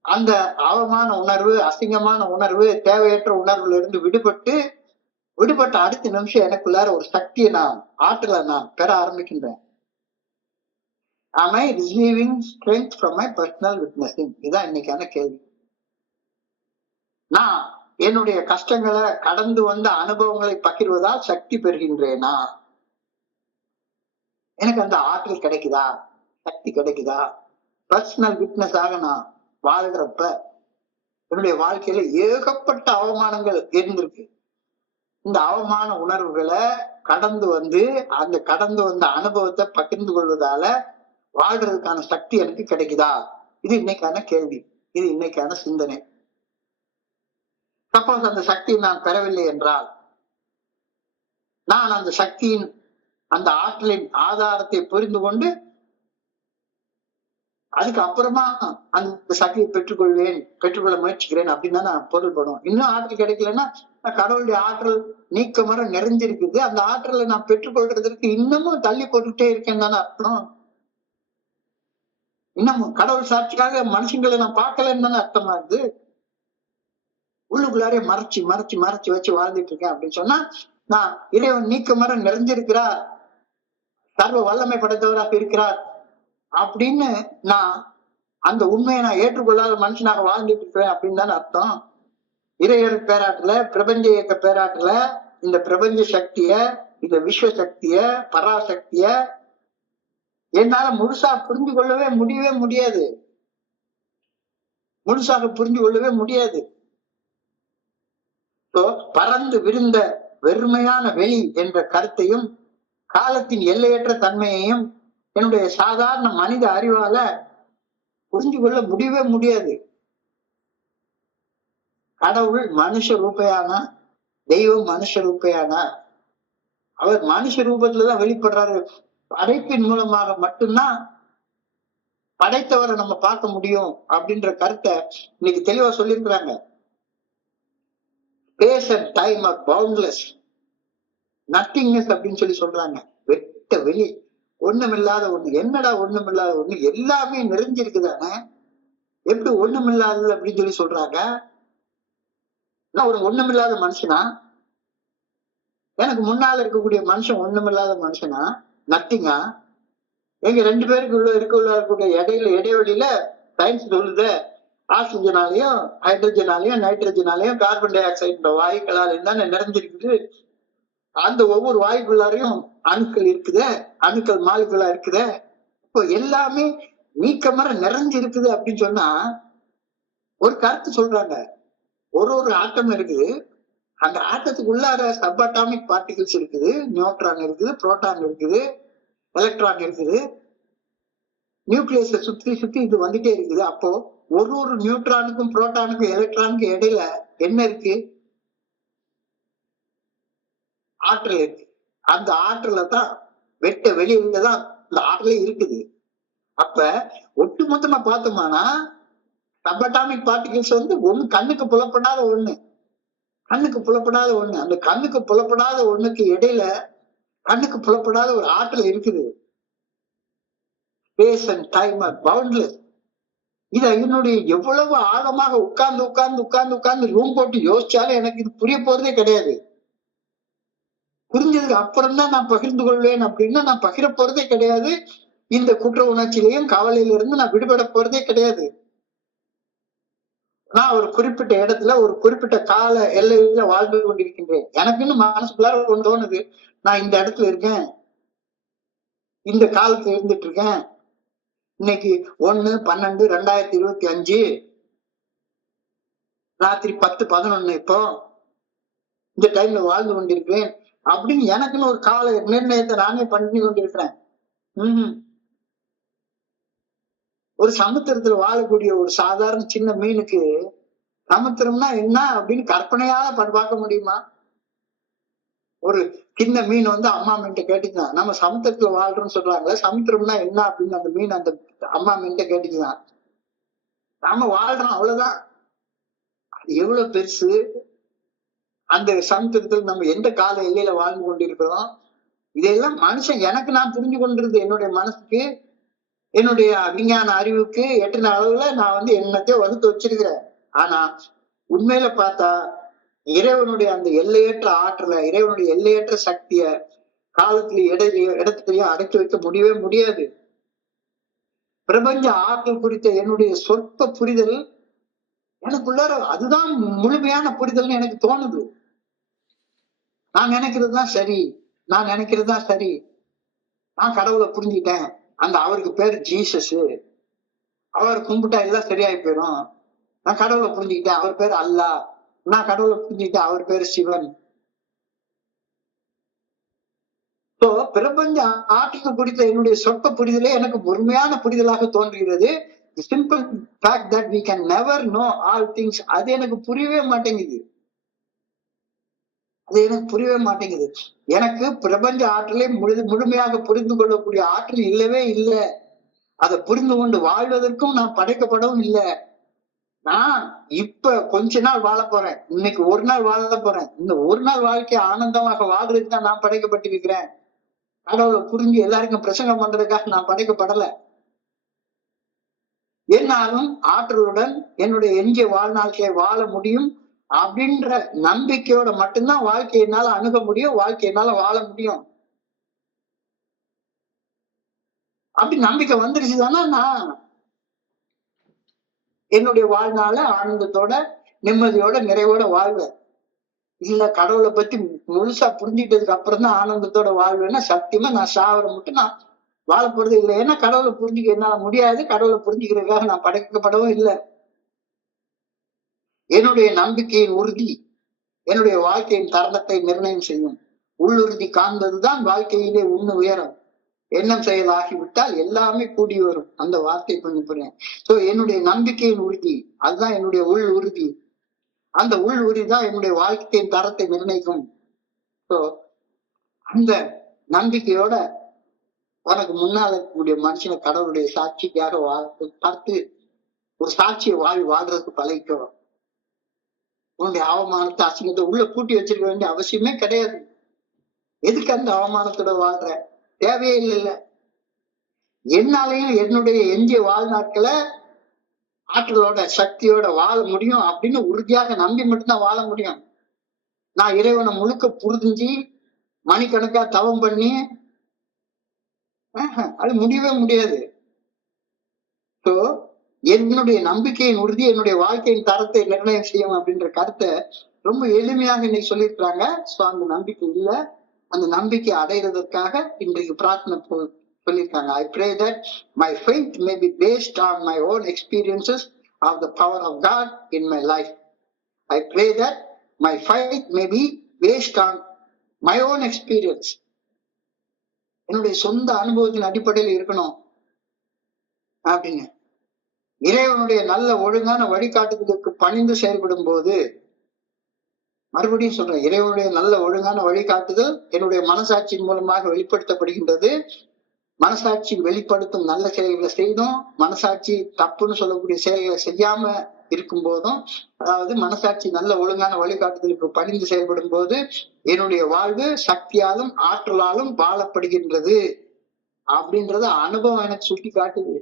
அந்த அவமான உணர்வு, அசிங்கமான உணர்வு, தேவையற்ற உணர்வுல இருந்து விடுபட்ட அடுத்த நிமிஷம் எனக்குள்ளார ஒரு சக்தியை ஆற்றலை நான் பெற ஆரம்பிக்கின்றேன். Am I receiving strength from my personal witnessing? இதான் இன்னைக்கான கேள்வி. நான் என்னுடைய கஷ்டங்களை கடந்து வந்த அனுபவங்களை பகிர்வதால் சக்தி பெறுகின்றேனா? எனக்கு அந்த ஆற்றல் கிடைக்குதா? சக்தி கிடைக்குதா? பர்சனல் விட்னஸாக நான் வாழ்றப்ப என்னுடைய வாழ்க்கையில ஏகப்பட்ட அவமானங்கள் இருந்திருக்கு. இந்த அவமான உணர்வுகளை கடந்து வந்து அந்த கடந்து வந்த அனுபவத்தை பகிர்ந்து கொள்வதால வாழ்றதுக்கான சக்தி எனக்கு கிடைக்குதா? இது இன்னைக்கான கேள்வி, இது இன்னைக்கான சிந்தனை. சப்போஸ் அந்த சக்தியை நான் பெறவில்லை என்றால், நான் அந்த சக்தியின் அந்த ஆற்றலின் ஆதாரத்தை புரிந்து கொண்டு அதுக்கு அப்புறமா அந்த சக்தியை பெற்றுக்கொள்ள முயற்சிக்கிறேன் அப்படின்னு தான் நான் பொருள்படும். இன்னும் ஆற்றல் கிடைக்கலன்னா கடவுளுடைய ஆற்றல் நீக்கமர நிறைஞ்சிருக்குது, அந்த ஆற்றலை நான் பெற்றுக்கொள்றதுக்கு இன்னமும் தள்ளி போட்டுட்டே இருக்கேன் தானே அர்த்தம். இன்னமும் கடவுள் சாட்சியாக மனுஷங்களை நான் பார்க்கலன்னு தானே அர்த்தமா இருக்கு. உள்ளுக்குள்ளாரே மறைச்சு மறைச்சு மறைச்சு வச்சு வாழ்ந்துட்டு இருக்கேன் அப்படின்னு சொன்னா, நான் இறைவன் நீக்கமர நிறைஞ்சிருக்கிறார், சர்வ வல்லமை படைத்தவராக இருக்கிறார் அப்படின்னு நான் அந்த உண்மையை நான் ஏற்றுக்கொள்ளாத மனுஷனாக வாழ்ந்துட்டு இருக்கிறேன் அப்படின்னு தானே அர்த்தம். இறையர் பேராட்டுல, பிரபஞ்ச இயக்க பேராட்டுல இந்த பிரபஞ்ச சக்திய, இந்த விஸ்வ சக்திய, பராசக்திய என்னால முழுசா புரிஞ்சு கொள்ளவே முடியாது. முழுசாக புரிஞ்சு கொள்ளவே முடியாது. பறந்து விரிந்த வெறுமையான வெளி என்ற கருத்தையும் காலத்தின் எல்லையற்ற தன்மையையும் என்னுடைய சாதாரண மனித அறிவால புரிஞ்சு கொள்ள முடியவே முடியாது. கடவுள் மனுஷ ரூபையான, தெய்வம் மனுஷ ரூபையான, அவர் மனுஷ ரூபத்துலதான் வெளிப்படுறாரு. படைப்பின் மூலமாக மட்டும்தான் படைத்தவரை நம்ம பார்க்க முடியும் அப்படின்ற கருத்தை இன்னைக்கு தெளிவா சொல்லியிருக்கிறாங்க. Space and time are boundless, nothingness அப்படின்னு சொல்லி சொல்றாங்க. வெட்ட வெளி, ஒண்ணுமில்லாத ஒண்ணு. என்னடா ஒண்ணுமில்லாத ஒண்ணு? எல்லாமே நிறைஞ்சிருக்குதானே, எப்படி ஒண்ணுமில்லாதது அப்படின்னு சொல்லி சொல்றாங்க. நான் ஒரு ஒண்ணுமில்லாத மனுஷனா? எனக்கு முன்னால இருக்கக்கூடிய மனுஷன் ஒண்ணுமில்லாத மனுஷனா? நத்திங்கா? எங்க ரெண்டு பேருக்கு இருக்கக்கூடிய இடைவெளியில சயின்ஸ் சொல்லுது, ஆக்சிஜனாலையும் ஹைட்ரஜனாலையும் நைட்ரஜனாலையும் கார்பன் டை ஆக்சைடு வாயுக்களாலையும் தான் நிறைஞ்சிருக்குது. அந்த ஒவ்வொரு வாயுக்குள்ளாரையும் அணுக்கள் இருக்குது, அணுக்கள் மாலிகுலா இருக்குது. இப்போ எல்லாமே நீக்கமர நிறைஞ்சு இருக்குது அப்படின்னு சொன்னா ஒரு கருத்து சொல்றாங்க. ஒரு ஆட்டம் இருக்குது, அந்த ஆட்டத்துக்குள்ளார சப் அட்டாமிக் பார்ட்டிகிள்ஸ் இருக்குது, நியூட்ரான் இருக்குது, புரோட்டான் இருக்குது, எலக்ட்ரான் இருக்குது. நியூக்ளியஸை சுத்தி சுத்தி இது வந்துட்டே இருக்குது. அப்போ ஒரு நியூட்ரானுக்கும் புரோட்டானுக்கும் எலக்ட்ரானுக்கும் இடையில என்ன இருக்கு? ஆற்றல் இருக்கு. அந்த ஆற்றல தான் வெட்ட வெளியில தான் இந்த ஆற்றலே இருக்குது. அப்ப ஒட்டுமொத்தமா பார்த்தோம்னா சப்அட்டாமிக் பார்ட்டிகிள்ஸ் ஒண்ணு கண்ணுக்கு புலப்படாத ஒண்ணு, கண்ணுக்கு புலப்படாத ஒண்ணு. அந்த கண்ணுக்கு புலப்படாத ஒண்ணுக்கு இடையில கண்ணுக்கு புலப்படாத ஒரு ஆற்றல் இருக்குது. Space and time are boundless. இத என்னுடைய எவ்வளவு ஆழமாக உட்கார்ந்து உட்கார்ந்து உட்கார்ந்து உட்கார்ந்து ரூம் போட்டு யோசிச்சாலும் எனக்கு இது புரிய போறதே கிடையாது. புரிஞ்சதுக்கு அப்புறம் தான் நான் பகிர்ந்து கொள்வேன் அப்படின்னா நான் பகிர போறதே கிடையாது. இந்த குற்ற உணர்ச்சியிலையும் கவலையில இருந்து நான் விடுபட போறதே கிடையாது. நான் ஒரு குறிப்பிட்ட இடத்துல ஒரு குறிப்பிட்ட கால எல்லையில வாழ்ந்து கொண்டிருக்கின்றேன். எனக்குன்னு மனசுக்குள்ளார ஒண்ணு தோணுது, நான் இந்த இடத்துல இருக்கேன், இந்த காலத்துல இருந்துட்டு இருக்கேன். இன்னைக்கு 1/12/2025 ராத்திரி 10:11 இப்போ இந்த டைம்ல வாழ்ந்து கொண்டிருக்கிறேன் அப்படின்னு எனக்குன்னு ஒரு கால நிர்ணயத்தை நானே பண்ணி கொண்டிருக்கிறேன். ஒரு சமுத்திரத்துல வாழக்கூடிய ஒரு சாதாரண சின்ன மீனுக்கு சமுத்திரம்னா என்ன அப்படின்னு கற்பனையால பார்க்க முடியுமா? ஒரு சின்ன மீன் அம்மா மீன்ட்ட கேட்டுக்கலாம், நம்ம சமுத்திரத்துல வாழ்றோம்னு சொல்றாங்களே, சமுத்திரம்னா என்ன அப்படின்னு அந்த மீன் அந்த அம்மா மீன்ட்ட கேட்டுக்கலாம். நாம வாழ்றோம், அவ்வளவுதான். அது எவ்வளவு பெருசு! அந்த சமுத்திரத்தில் நம்ம எந்த கால எல்லையில வாழ்ந்து கொண்டிருக்கிறோம்? இதெல்லாம் மனுஷன் எனக்கு நான் புரிஞ்சு கொண்டிருது. என்னுடைய மனசுக்கு, என்னுடைய விஞ்ஞான அறிவுக்கு எட்டின அளவுல நான் என்னத்தையோ வகுத்து வச்சிருக்கிறேன். ஆனா உண்மையில பார்த்தா இறைவனுடைய அந்த எல்லையற்ற ஆற்றலை, இறைவனுடைய எல்லையற்ற சக்திய காலத்திலேயும் இடத்துலயும் அடக்கி வைக்க முடியவே முடியாது. பிரபஞ்ச ஆற்றல் குறித்த என்னுடைய சொற்ப புரிதல் எனக்குள்ளார அதுதான் முழுமையான புரிதல்னு எனக்கு தோணுது. நான் நினைக்கிறதுதான் சரி, நான் நினைக்கிறதுதான் சரி. நான் கடவுளை புரிஞ்சுக்கிட்டேன். அவருக்கு பேரு ஜீசஸ், அவர் கும்பிட்டா எல்லாம் சரியாயி போயிடும். நான் கடவுளை புரிஞ்சுக்கிட்டேன், அவர் பேர் அல்லாஹ். நான் கடவுளை புரிஞ்சுக்கிட்டேன், அவர் பேரு சிவன். So, பிரபஞ்ச ஆற்றல் குறித்த என்னுடைய சொற்ப புரிதலே எனக்கு முழுமையான புரிதலாக தோன்றுகிறது. The simple fact that we can never know all things, அது எனக்கு புரியவே மாட்டேங்குது. எனக்கு பிரபஞ்ச ஆற்றலை முழுமையாக புரிந்து கொள்ளக்கூடிய ஆற்றல் இல்லவே இல்லை. அதை புரிந்து கொண்டு வாழ்வதற்கும் நான் படைக்கப்படவும் இல்லை. நான் இப்ப கொஞ்ச நாள் வாழ போறேன், இன்னைக்கு ஒரு நாள் வாழ போறேன். இந்த ஒரு நாள் வாழ்க்கை ஆனந்தமாக வாழ்றதுக்கு தான் நான் படைக்கப்பட்டிருக்கிறேன். கடவுளை புரிஞ்சு எல்லாருக்கும் பிரசங்கம் பண்றதுக்காக நான் படைக்கப்படல. என்னாலும் ஆற்றலுடன் என்னுடைய எஞ்சிய வாழ்நாட்களை வாழ முடியும் அப்படின்ற நம்பிக்கையோட மட்டும்தான் வாழ்க்கையை என்னால அணுக முடியும், வாழ்க்கை என்னால வாழ முடியும். அப்படி நம்பிக்கை வந்துருச்சுதானா நான் என்னுடைய வாழ்நாள ஆனந்தத்தோட நிம்மதியோட நிறைவோட வாழ்வேன். இல்ல கடவுளை பத்தி முழுசா புரிஞ்சுக்கிட்டதுக்கு அப்புறம் தான் ஆனந்தத்தோட வாழ்வேன்னா சத்தியமா நான் சாவர மட்டும் நான் வாழ போறது இல்லை. ஏன்னா கடவுளை புரிஞ்சுக்க என்னால முடியாது, கடவுளை புரிஞ்சுக்கிறதுக்காக நான் படைக்கப்படவும் இல்லை. என்னுடைய நம்பிக்கையின் உறுதி என்னுடைய வாழ்க்கையின் தருணத்தை நிர்ணயம் செய்யும். உள்ளுறுதி காண்பதுதான் வாழ்க்கையிலே உயரம். எண்ணம் செயலாகிவிட்டால் எல்லாமே கூடி வரும். அந்த வார்த்தை புரியுறேன். சோ என்னுடைய நம்பிக்கையின் உறுதி அதுதான் என்னுடைய உள் உறுதி. அந்த உள் உறுதி தான் என்னுடைய வாழ்க்கையின் தரத்தை நிர்ணயிக்கும். சோ அந்த நம்பிக்கையோட உனக்கு முன்னால் இருக்கக்கூடிய மனுஷனை கடவுளுடைய சாட்சிக்காக பார்த்து ஒரு சாட்சியை வாழ்றதுக்கு பழகிக்கோ. உன்னுடைய அவமானத்தை அசிங்கத்தை உள்ள பூட்டி வச்சிருக்க வேண்டிய அவசியமே கிடையாது. எதுக்கு அந்த அவமானத்தோட வாழ்ற? தேவையே இல்லை. என்னாலையும் என்னுடைய எஞ்சிய வாழ்நாட்களை ஆற்றலோட சக்தியோட வாழ முடியும் அப்படின்னு உறுதியாக நம்பி மட்டும்தான் வாழ முடியும். நான் இறைவனை முழுக்க புரிஞ்சு மணிக்கணக்கா தவம் பண்ணி அது முடியவே முடியாது. சோ என்னுடைய நம்பிக்கையின் உறுதி என்னுடைய வாழ்க்கையின் தரத்தை நிர்ணயம் செய்யும் அப்படின்ற கருத்தை ரொம்ப எளிமையாக இன்னைக்கு சொல்லியிருக்கிறாங்க. சோ அந்த நம்பிக்கை இல்ல, அந்த நம்பிக்கை அடைகிறதுக்காக இன்றைக்கு பிரார்த்தனை சொல்லியிருக்காங்க. I pray that my faith may be based on my own experiences of the power of God in my life. I pray that my faith may be based on my own experience. என்னுடைய சொந்த அனுபவத்தின் அடிப்படையில் இருக்கணும் அப்படின்னு இறைவனுடைய நல்ல ஒழுங்கான வழிகாட்டுதலுக்கு பணிந்து செயல்படும் போது, மறுபடியும் சொல்றேன், இறைவனுடைய நல்ல ஒழுங்கான வழிகாட்டுதல் என்னுடைய மனசாட்சியின் மூலமாக வெளிப்படுத்தப்படுகின்றது. மனசாட்சி வெளிப்படுத்தும் நல்ல செயல்களை செய்தும், மனசாட்சி தப்புன்னு சொல்லக்கூடிய செயல்களை செய்யாம இருக்கும் போதும், அதாவது மனசாட்சி நல்ல ஒழுங்கான வழிகாட்டுதலுக்கு பணிந்து செயல்படும் போது என்னுடைய வாழ்வு சக்தியாலும் ஆற்றலாலும் வாழப்படுகின்றது அப்படின்றத அனுபவம் எனக்கு சுட்டி காட்டுது.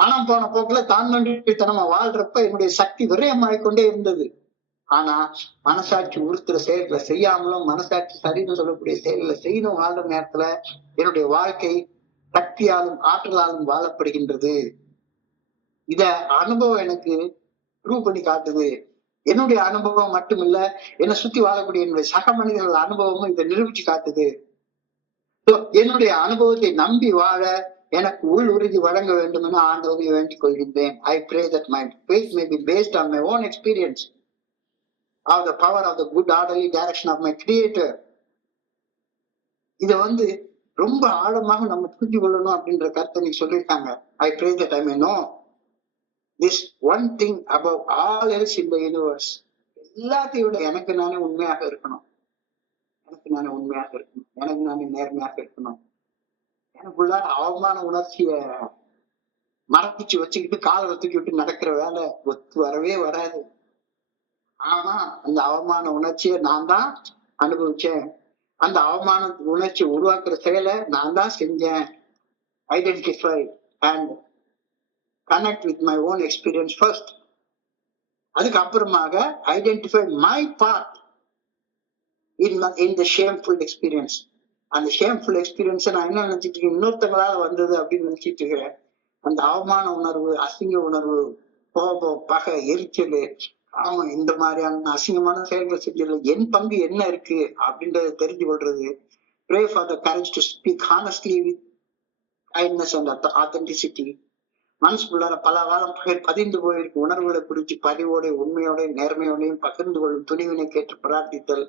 பணம் போன போக்குல தான் நன்றித்தனமா வாழ்றப்ப என்னுடைய சக்தி விரயமாயிக்கொண்டே இருந்தது. ஆனா மனசாட்சி உறுத்துற செயல்களை செய்யாமலும், மனசாட்சி சரின்னு சொல்லக்கூடிய செயல்களை செய்யணும் வாழ்ற நேரத்துல என்னுடைய வாழ்க்கை சக்தியாலும் ஆற்றலாலும் வாழப்படுகின்றது. இத அனுபவம் எனக்கு ப்ரூவ் பண்ணி காட்டுது. என்னுடைய அனுபவம் மட்டும் இல்ல, என்னை சுத்தி வாழக்கூடிய என்னுடைய சக மனிதர்கள் அனுபவமும் இதை நிரூபிச்சு காட்டுது. என்னுடைய அனுபவத்தை நம்பி வாழ எனக்கு உள் உறுதி வழங்க வேண்டும் என ஆண்டவனை வேண்டிக் கொள்கின்றேன். I pray that my faith may be based on my own experience of the power of the good orderly direction of my creator. இத ரொம்ப ஆழமாக நம்ம புரிஞ்சு கொள்ளணும் அப்படின்ற கருத்தை நீ சொல்லியிருக்காங்க. I pray that I may know this one thing above all else in the universe. எல்லாத்தையும் விட எனக்கு நானே உண்மையாக இருக்கணும், எனக்கு நானே நேர்மையாக இருக்கணும். எனக்குள்ள அவமான உணர்ச்சிய மறைச்சு வச்சுக்கிட்டு காலை தூக்கி விட்டு நடக்கிற வேலை ஒத்து வரவே வராது. ஆனா அந்த அவமான உணர்ச்சியை நான் தான் அனுபவிச்சேன், அந்த அவமான உணர்ச்சி உருவாக்குற செயலை நான் தான் செஞ்சேன். Identify and connect with my own experience first. அதுக்கப்புறமாக identify my part in the shameful experience. அந்த ஷேம்ஃபுல் எக்ஸ்பீரியன்ஸ் நான் என்ன நினைச்சிட்டு இருக்கேன், இன்னொருத்தங்களால வந்தது அப்படின்னு நினைச்சிட்டு இருக்கிறேன். அந்த அவமான உணர்வு, அசிங்க உணர்வு, கோபம், பகை, எரிச்சல், ஆமா இந்த மாதிரியான அசிங்கமான செயல்களை செஞ்சதுல என் பங்கு என்ன இருக்கு அப்படின்றத தெரிஞ்சு கொள்றது. Pray for the courage to speak honestly with kindness and authenticity. மனசுக்குள்ளார பல காலம் பதிந்து போயிருக்கும் உணர்வுகளை குறித்து பதிவோட உண்மையோட நேர்மையோடையும் பகிர்ந்து கொள்ளும் துணிவினை கேட்டு பிரார்த்தித்தல்.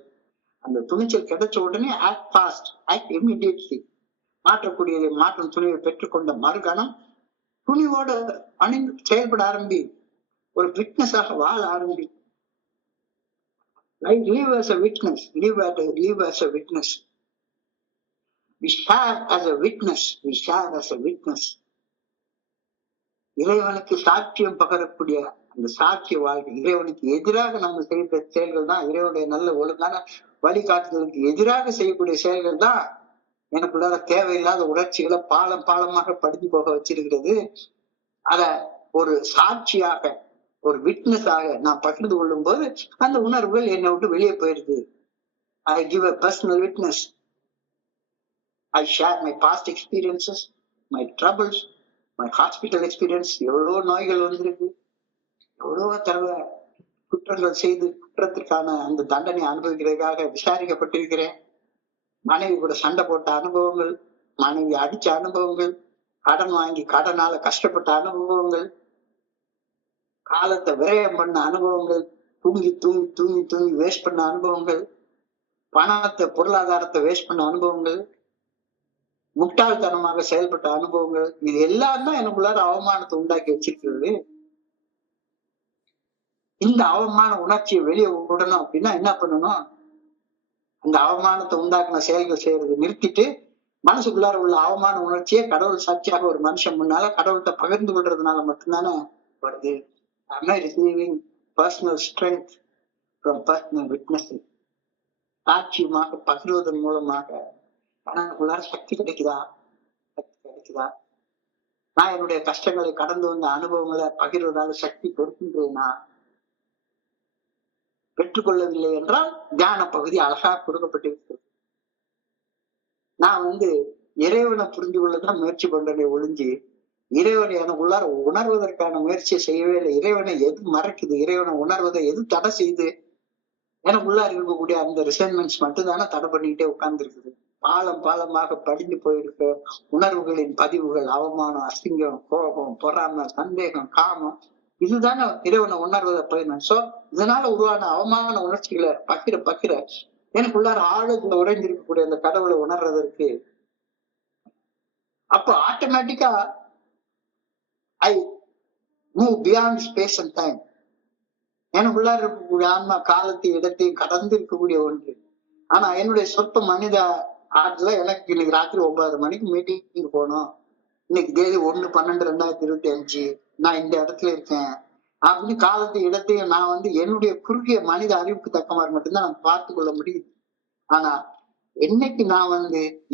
அந்த துணிச்சல் கிடைச்ச உடனே ஆக்ட் ஃபாஸ்ட், ஆக்ட் இமிடியட்லி. மாற்றக்கூடியதை மாற்றும் துணிவை பெற்றுக்கொண்ட மறுகணம் துணிவோட அணிந்து செயல்பட ஆரம்பி. ஒரு விட்னஸாக வாழ ஆரம்பி. Live as a witness. Live as a witness. We share as a witness. We share as a witness. இறைவனுக்கு சாட்சியம் பகரக்கூடிய அந்த சாட்சிய வாழ்க்கை, இறைவனுக்கு எதிராக நம்ம செய்த செயல்கள் தான், இறைவனுடைய நல்ல ஒழுங்கான வழிகாட்டுதலுக்கு எதிராக செய்யக்கூடிய செயல்கள் தான் எனக்குள்ளார தேவையில்லாத உணர்ச்சிகளை பாலம் பாலமாக படித்து போக வச்சிருக்கிறது. அத ஒரு சாட்சியாக, ஒரு விட்னஸாக நான் பகிர்ந்து கொள்ளும் போது அந்த உணர்வுகள் என்னை விட்டு வெளியே போயிடுது. I give a personal witness. I share my past experiences, my troubles, my hospital experience. எவ்வளவோ நோய்கள் வந்திருக்கு, எவ்வளவோ தடவை குற்றங்கள் செய்து குற்றத்திற்கான அந்த தண்டனை அனுபவிக்கிறதுக்காக விசாரிக்கப்பட்டிருக்கிறேன். மனைவி கூட சண்டை போட்ட அனுபவங்கள், மனைவி அடிச்ச அனுபவங்கள், கடன் வாங்கி கடனால கஷ்டப்பட்ட அனுபவங்கள், காலத்தை விரயம் பண்ண அனுபவங்கள், தூங்கி தூங்கி தூங்கி தூங்கி வேஸ்ட் பண்ண அனுபவங்கள், பணத்தை பொருளாதாரத்தை வேஸ்ட் பண்ண அனுபவங்கள், முட்டாள்தனமாக செயல்பட்ட அனுபவங்கள், இது எல்லாம் தான் எனக்குள்ளார அவமானத்தை உண்டாக்கி வச்சிருக்கிறது. இந்த அவமான உணர்ச்சியை வெளியே விடணும் அப்படின்னா என்ன பண்ணணும்? அந்த அவமானத்தை உண்டாக்குன செயல்கள் செய்யறது நிறுத்திட்டு மனசுக்குள்ளார உள்ள அவமான உணர்ச்சியை கடவுள் சாட்சியாக ஒரு மனுஷன் முன்னால கடவுள்கிட்ட பகிர்ந்து கொள்றதுனால மட்டும்தானே வருது. Am I receiving personal strength from personal witnessing? சாட்சியமாக பகிர்வதன் மூலமாக எனக்குள்ளார சக்தி கிடைக்குதா? சக்தி கிடைக்குதா? நான் என்னுடைய கஷ்டங்களை கடந்து வந்த அனுபவங்களை பகிர்வதால சக்தி கொடுக்கின்றேனா? பெற்றுக்கொள்ளவில்லை என்றால் தியான பகுதி அழகா கொடுக்கப்பட்டிருக்கிறது. நான் இறைவனை புரிந்து கொள்ளதான் முயற்சி பண்றதை ஒழிஞ்சு இறைவனை எனக்குள்ளார உணர்வதற்கான முயற்சியை செய்யவே இல்லை. இறைவனை எது மறைக்குது? இறைவனை உணர்வதை எது தடை செய்து? எனக்குள்ளார இருக்கக்கூடிய அந்த ரிசைன்மெண்ட்ஸ் மட்டும்தானே தடை பண்ணிக்கிட்டே உட்கார்ந்து இருக்குது. பாலம் பாலமாக படிந்து போயிருக்க உணர்வுகளின் பதிவுகள், அவமானம், அசிங்கம், கோபம், பொறாமை, சந்தேகம், காமம், இதுதானே இறைவனை உணர்வதை பயணம். சோ இதனால உருவான அவமான உணர்ச்சிகளை பகிர எனக்குள்ளார ஆழத்துல உறைந்திருக்கக்கூடிய அந்த கடவுளை உணர்றதற்கு அப்ப ஆட்டோமேட்டிக்கா I move beyond space and time. எனக்குள்ளார இருக்கக்கூடிய ஆன்மா காலத்தையும் இடத்தையும் கடந்து இருக்கக்கூடிய ஒன்று. ஆனா என்னுடைய சொற்ப மனித ஆற்றுல எனக்கு இன்னைக்கு ராத்திரி 9:30 மணிக்கு மீட்டிங் போகணும், இன்னைக்கு தேதி 1/12/2025, நான் இந்த இடத்துல இருக்கேன் அப்படின்னு காலத்தையும் இடத்தையும் நான் என்னுடைய குறுகிய மனித அறிவுக்கு தக்க மாதிரி மட்டும்தான் நான் பார்த்து கொள்ள முடியுது. ஆனா என்னைக்கு நான்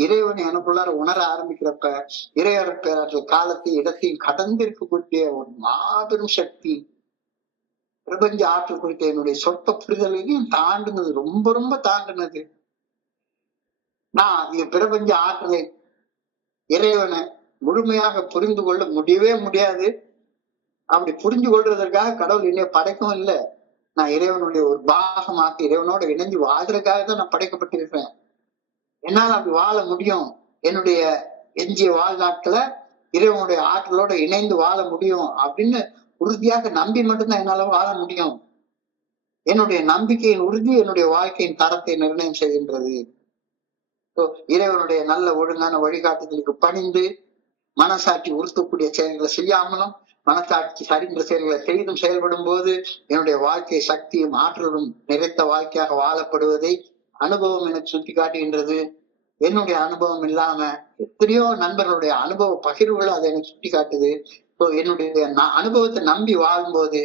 இறைவனை எனக்குள்ளார உணர ஆரம்பிக்கிறப்ப இறைவன் பேராற்றல் காலத்தையும் இடத்தையும் கடந்து இருக்கக்கூடிய ஒரு மாபெரும் சக்தி, பிரபஞ்ச ஆற்றல் குறித்த என்னுடைய சொற்ப புரிதலையும் தாண்டினது, ரொம்ப ரொம்ப தாண்டினது. நான் இந்த பிரபஞ்ச ஆற்றலை, இறைவனை முழுமையாக புரிந்து கொள்ள முடியவே முடியாது. அப்படி புரிஞ்சு கொள்றதற்காக கடவுள் என்னைய படைக்கவும் இல்லை. நான் இறைவனுடைய ஒரு பாகமாக இறைவனோட இணைஞ்சு வாழ்றதுக்காக தான் நான் படைக்கப்பட்டிருப்பேன். என்னால அப்படி வாழ முடியும். என்னுடைய எஞ்சிய வாழ்நாட்களை இறைவனுடைய ஆற்றலோட இணைந்து வாழ முடியும் அப்படின்னு உறுதியாக நம்பி மட்டும்தான் என்னால வாழ முடியும். என்னுடைய நம்பிக்கையின் உறுதி என்னுடைய வாழ்க்கையின் தரத்தை நிர்ணயம் செய்கின்றது. இறைவனுடைய நல்ல ஒழுங்கான வழிகாட்டுதலுக்கு பணிந்து மனசாட்சி உறுத்தக்கூடிய செயல்களை செய்யாமலும் மனசாட்சி சரிந்த செயல்களை செய்தும் செயல்படும் போது என்னுடைய வாழ்க்கை சக்தியும் ஆற்றலும் நிறைத்த வாழ்க்கையாக வாழப்படுவதை அனுபவம் எனக்கு சுட்டி காட்டுகின்றது. என்னுடைய அனுபவம் இல்லாம எத்தனையோ நண்பர்களுடைய அனுபவ பகிர்வுகள் அதை எனக்கு சுட்டி காட்டுது. என்னுடைய அனுபவத்தை நம்பி வாழும்போது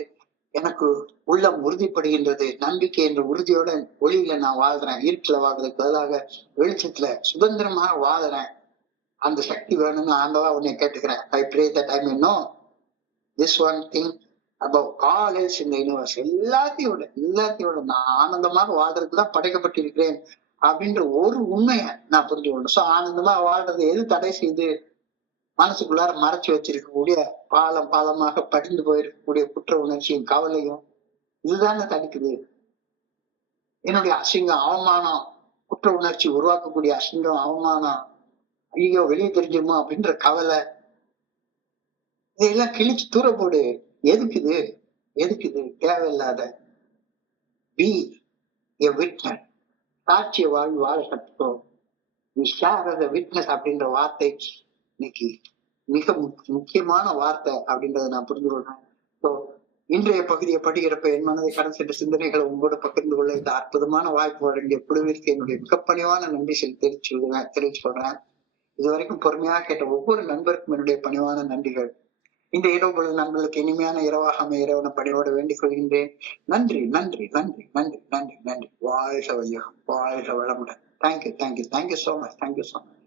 எனக்கு உள்ளம் உறுதிப்படுகின்றது. நம்பிக்கை என்ற உறுதியோட ஒளியில நான் வாழ்றேன். இருட்டுல வாழ்றதுக்கு பதிலாக வெளிச்சத்துல சுதந்திரமாக வாழ்றேன். அந்த சக்தி வேணும்னு ஆண்டவா உன்னை கேட்டுக்கிறேன். I pray that I may know this one thing above all else in the universe. எல்லாத்தையோட நான் ஆனந்தமாக வாழ்றதுக்கு தான் படைக்கப்பட்டிருக்கிறேன் அப்படின்ற ஒரு உண்மையை நான் புரிஞ்சு கொள்ளணும். சோ ஆனந்தமா வாழ்றது எது தடை செய்து மனசுக்குள்ளார மறைச்சு வச்சிருக்கக்கூடிய பாலமாக படிந்து போயிருக்கக்கூடிய குற்ற உணர்ச்சியும் கவலையும் இதுதானே தடுக்குது. என்னுடைய அசிங்கம், அவமானம், குற்ற உணர்ச்சி உருவாக்கக்கூடிய அசிங்கம், அவமானம், ஐயோ வெளியே தெரிஞ்சுமோ அப்படின்ற கவலை, இதையெல்லாம் கிழிச்சு தூர போடு. எதுக்குது எதுக்குது தேவையில்லாத. Be a witness. சாட்சிய வாழ்வு வாழ கத்துக்கோ. விட்னஸ் அப்படின்ற வார்த்தை இன்னைக்கு மிக முக்கியமான வார்த்தை அப்படின்றத நான் புரிந்து கொள்றேன். ஸோ இன்றைய பகுதியை படிக்கிறப்ப என் மனதை கடன் சென்ற சிந்தனைகளை உங்களோட பகிர்ந்து கொள்ள இந்த அற்புதமான வாய்ப்பு வழங்கிய குழுவிற்கு என்னுடைய மிகப்பணிவான நன்றி தெரிவிச்சுக்கொள்றேன். இதுவரைக்கும் பொறுமையாக கேட்ட ஒவ்வொரு நண்பருக்கும் என்னுடைய பணிவான நன்றிகள். இந்த இரவு பொழுது நண்பர்களுக்கு இனிமையான இரவாக அமைய இறைவனை பணியோட வேண்டிக் கொள்கின்றேன். நன்றி நன்றி நன்றி நன்றி நன்றி நன்றி. வாழ்க வையகம், வாழ்க வளமுடன். Thank you thank you thank you so much.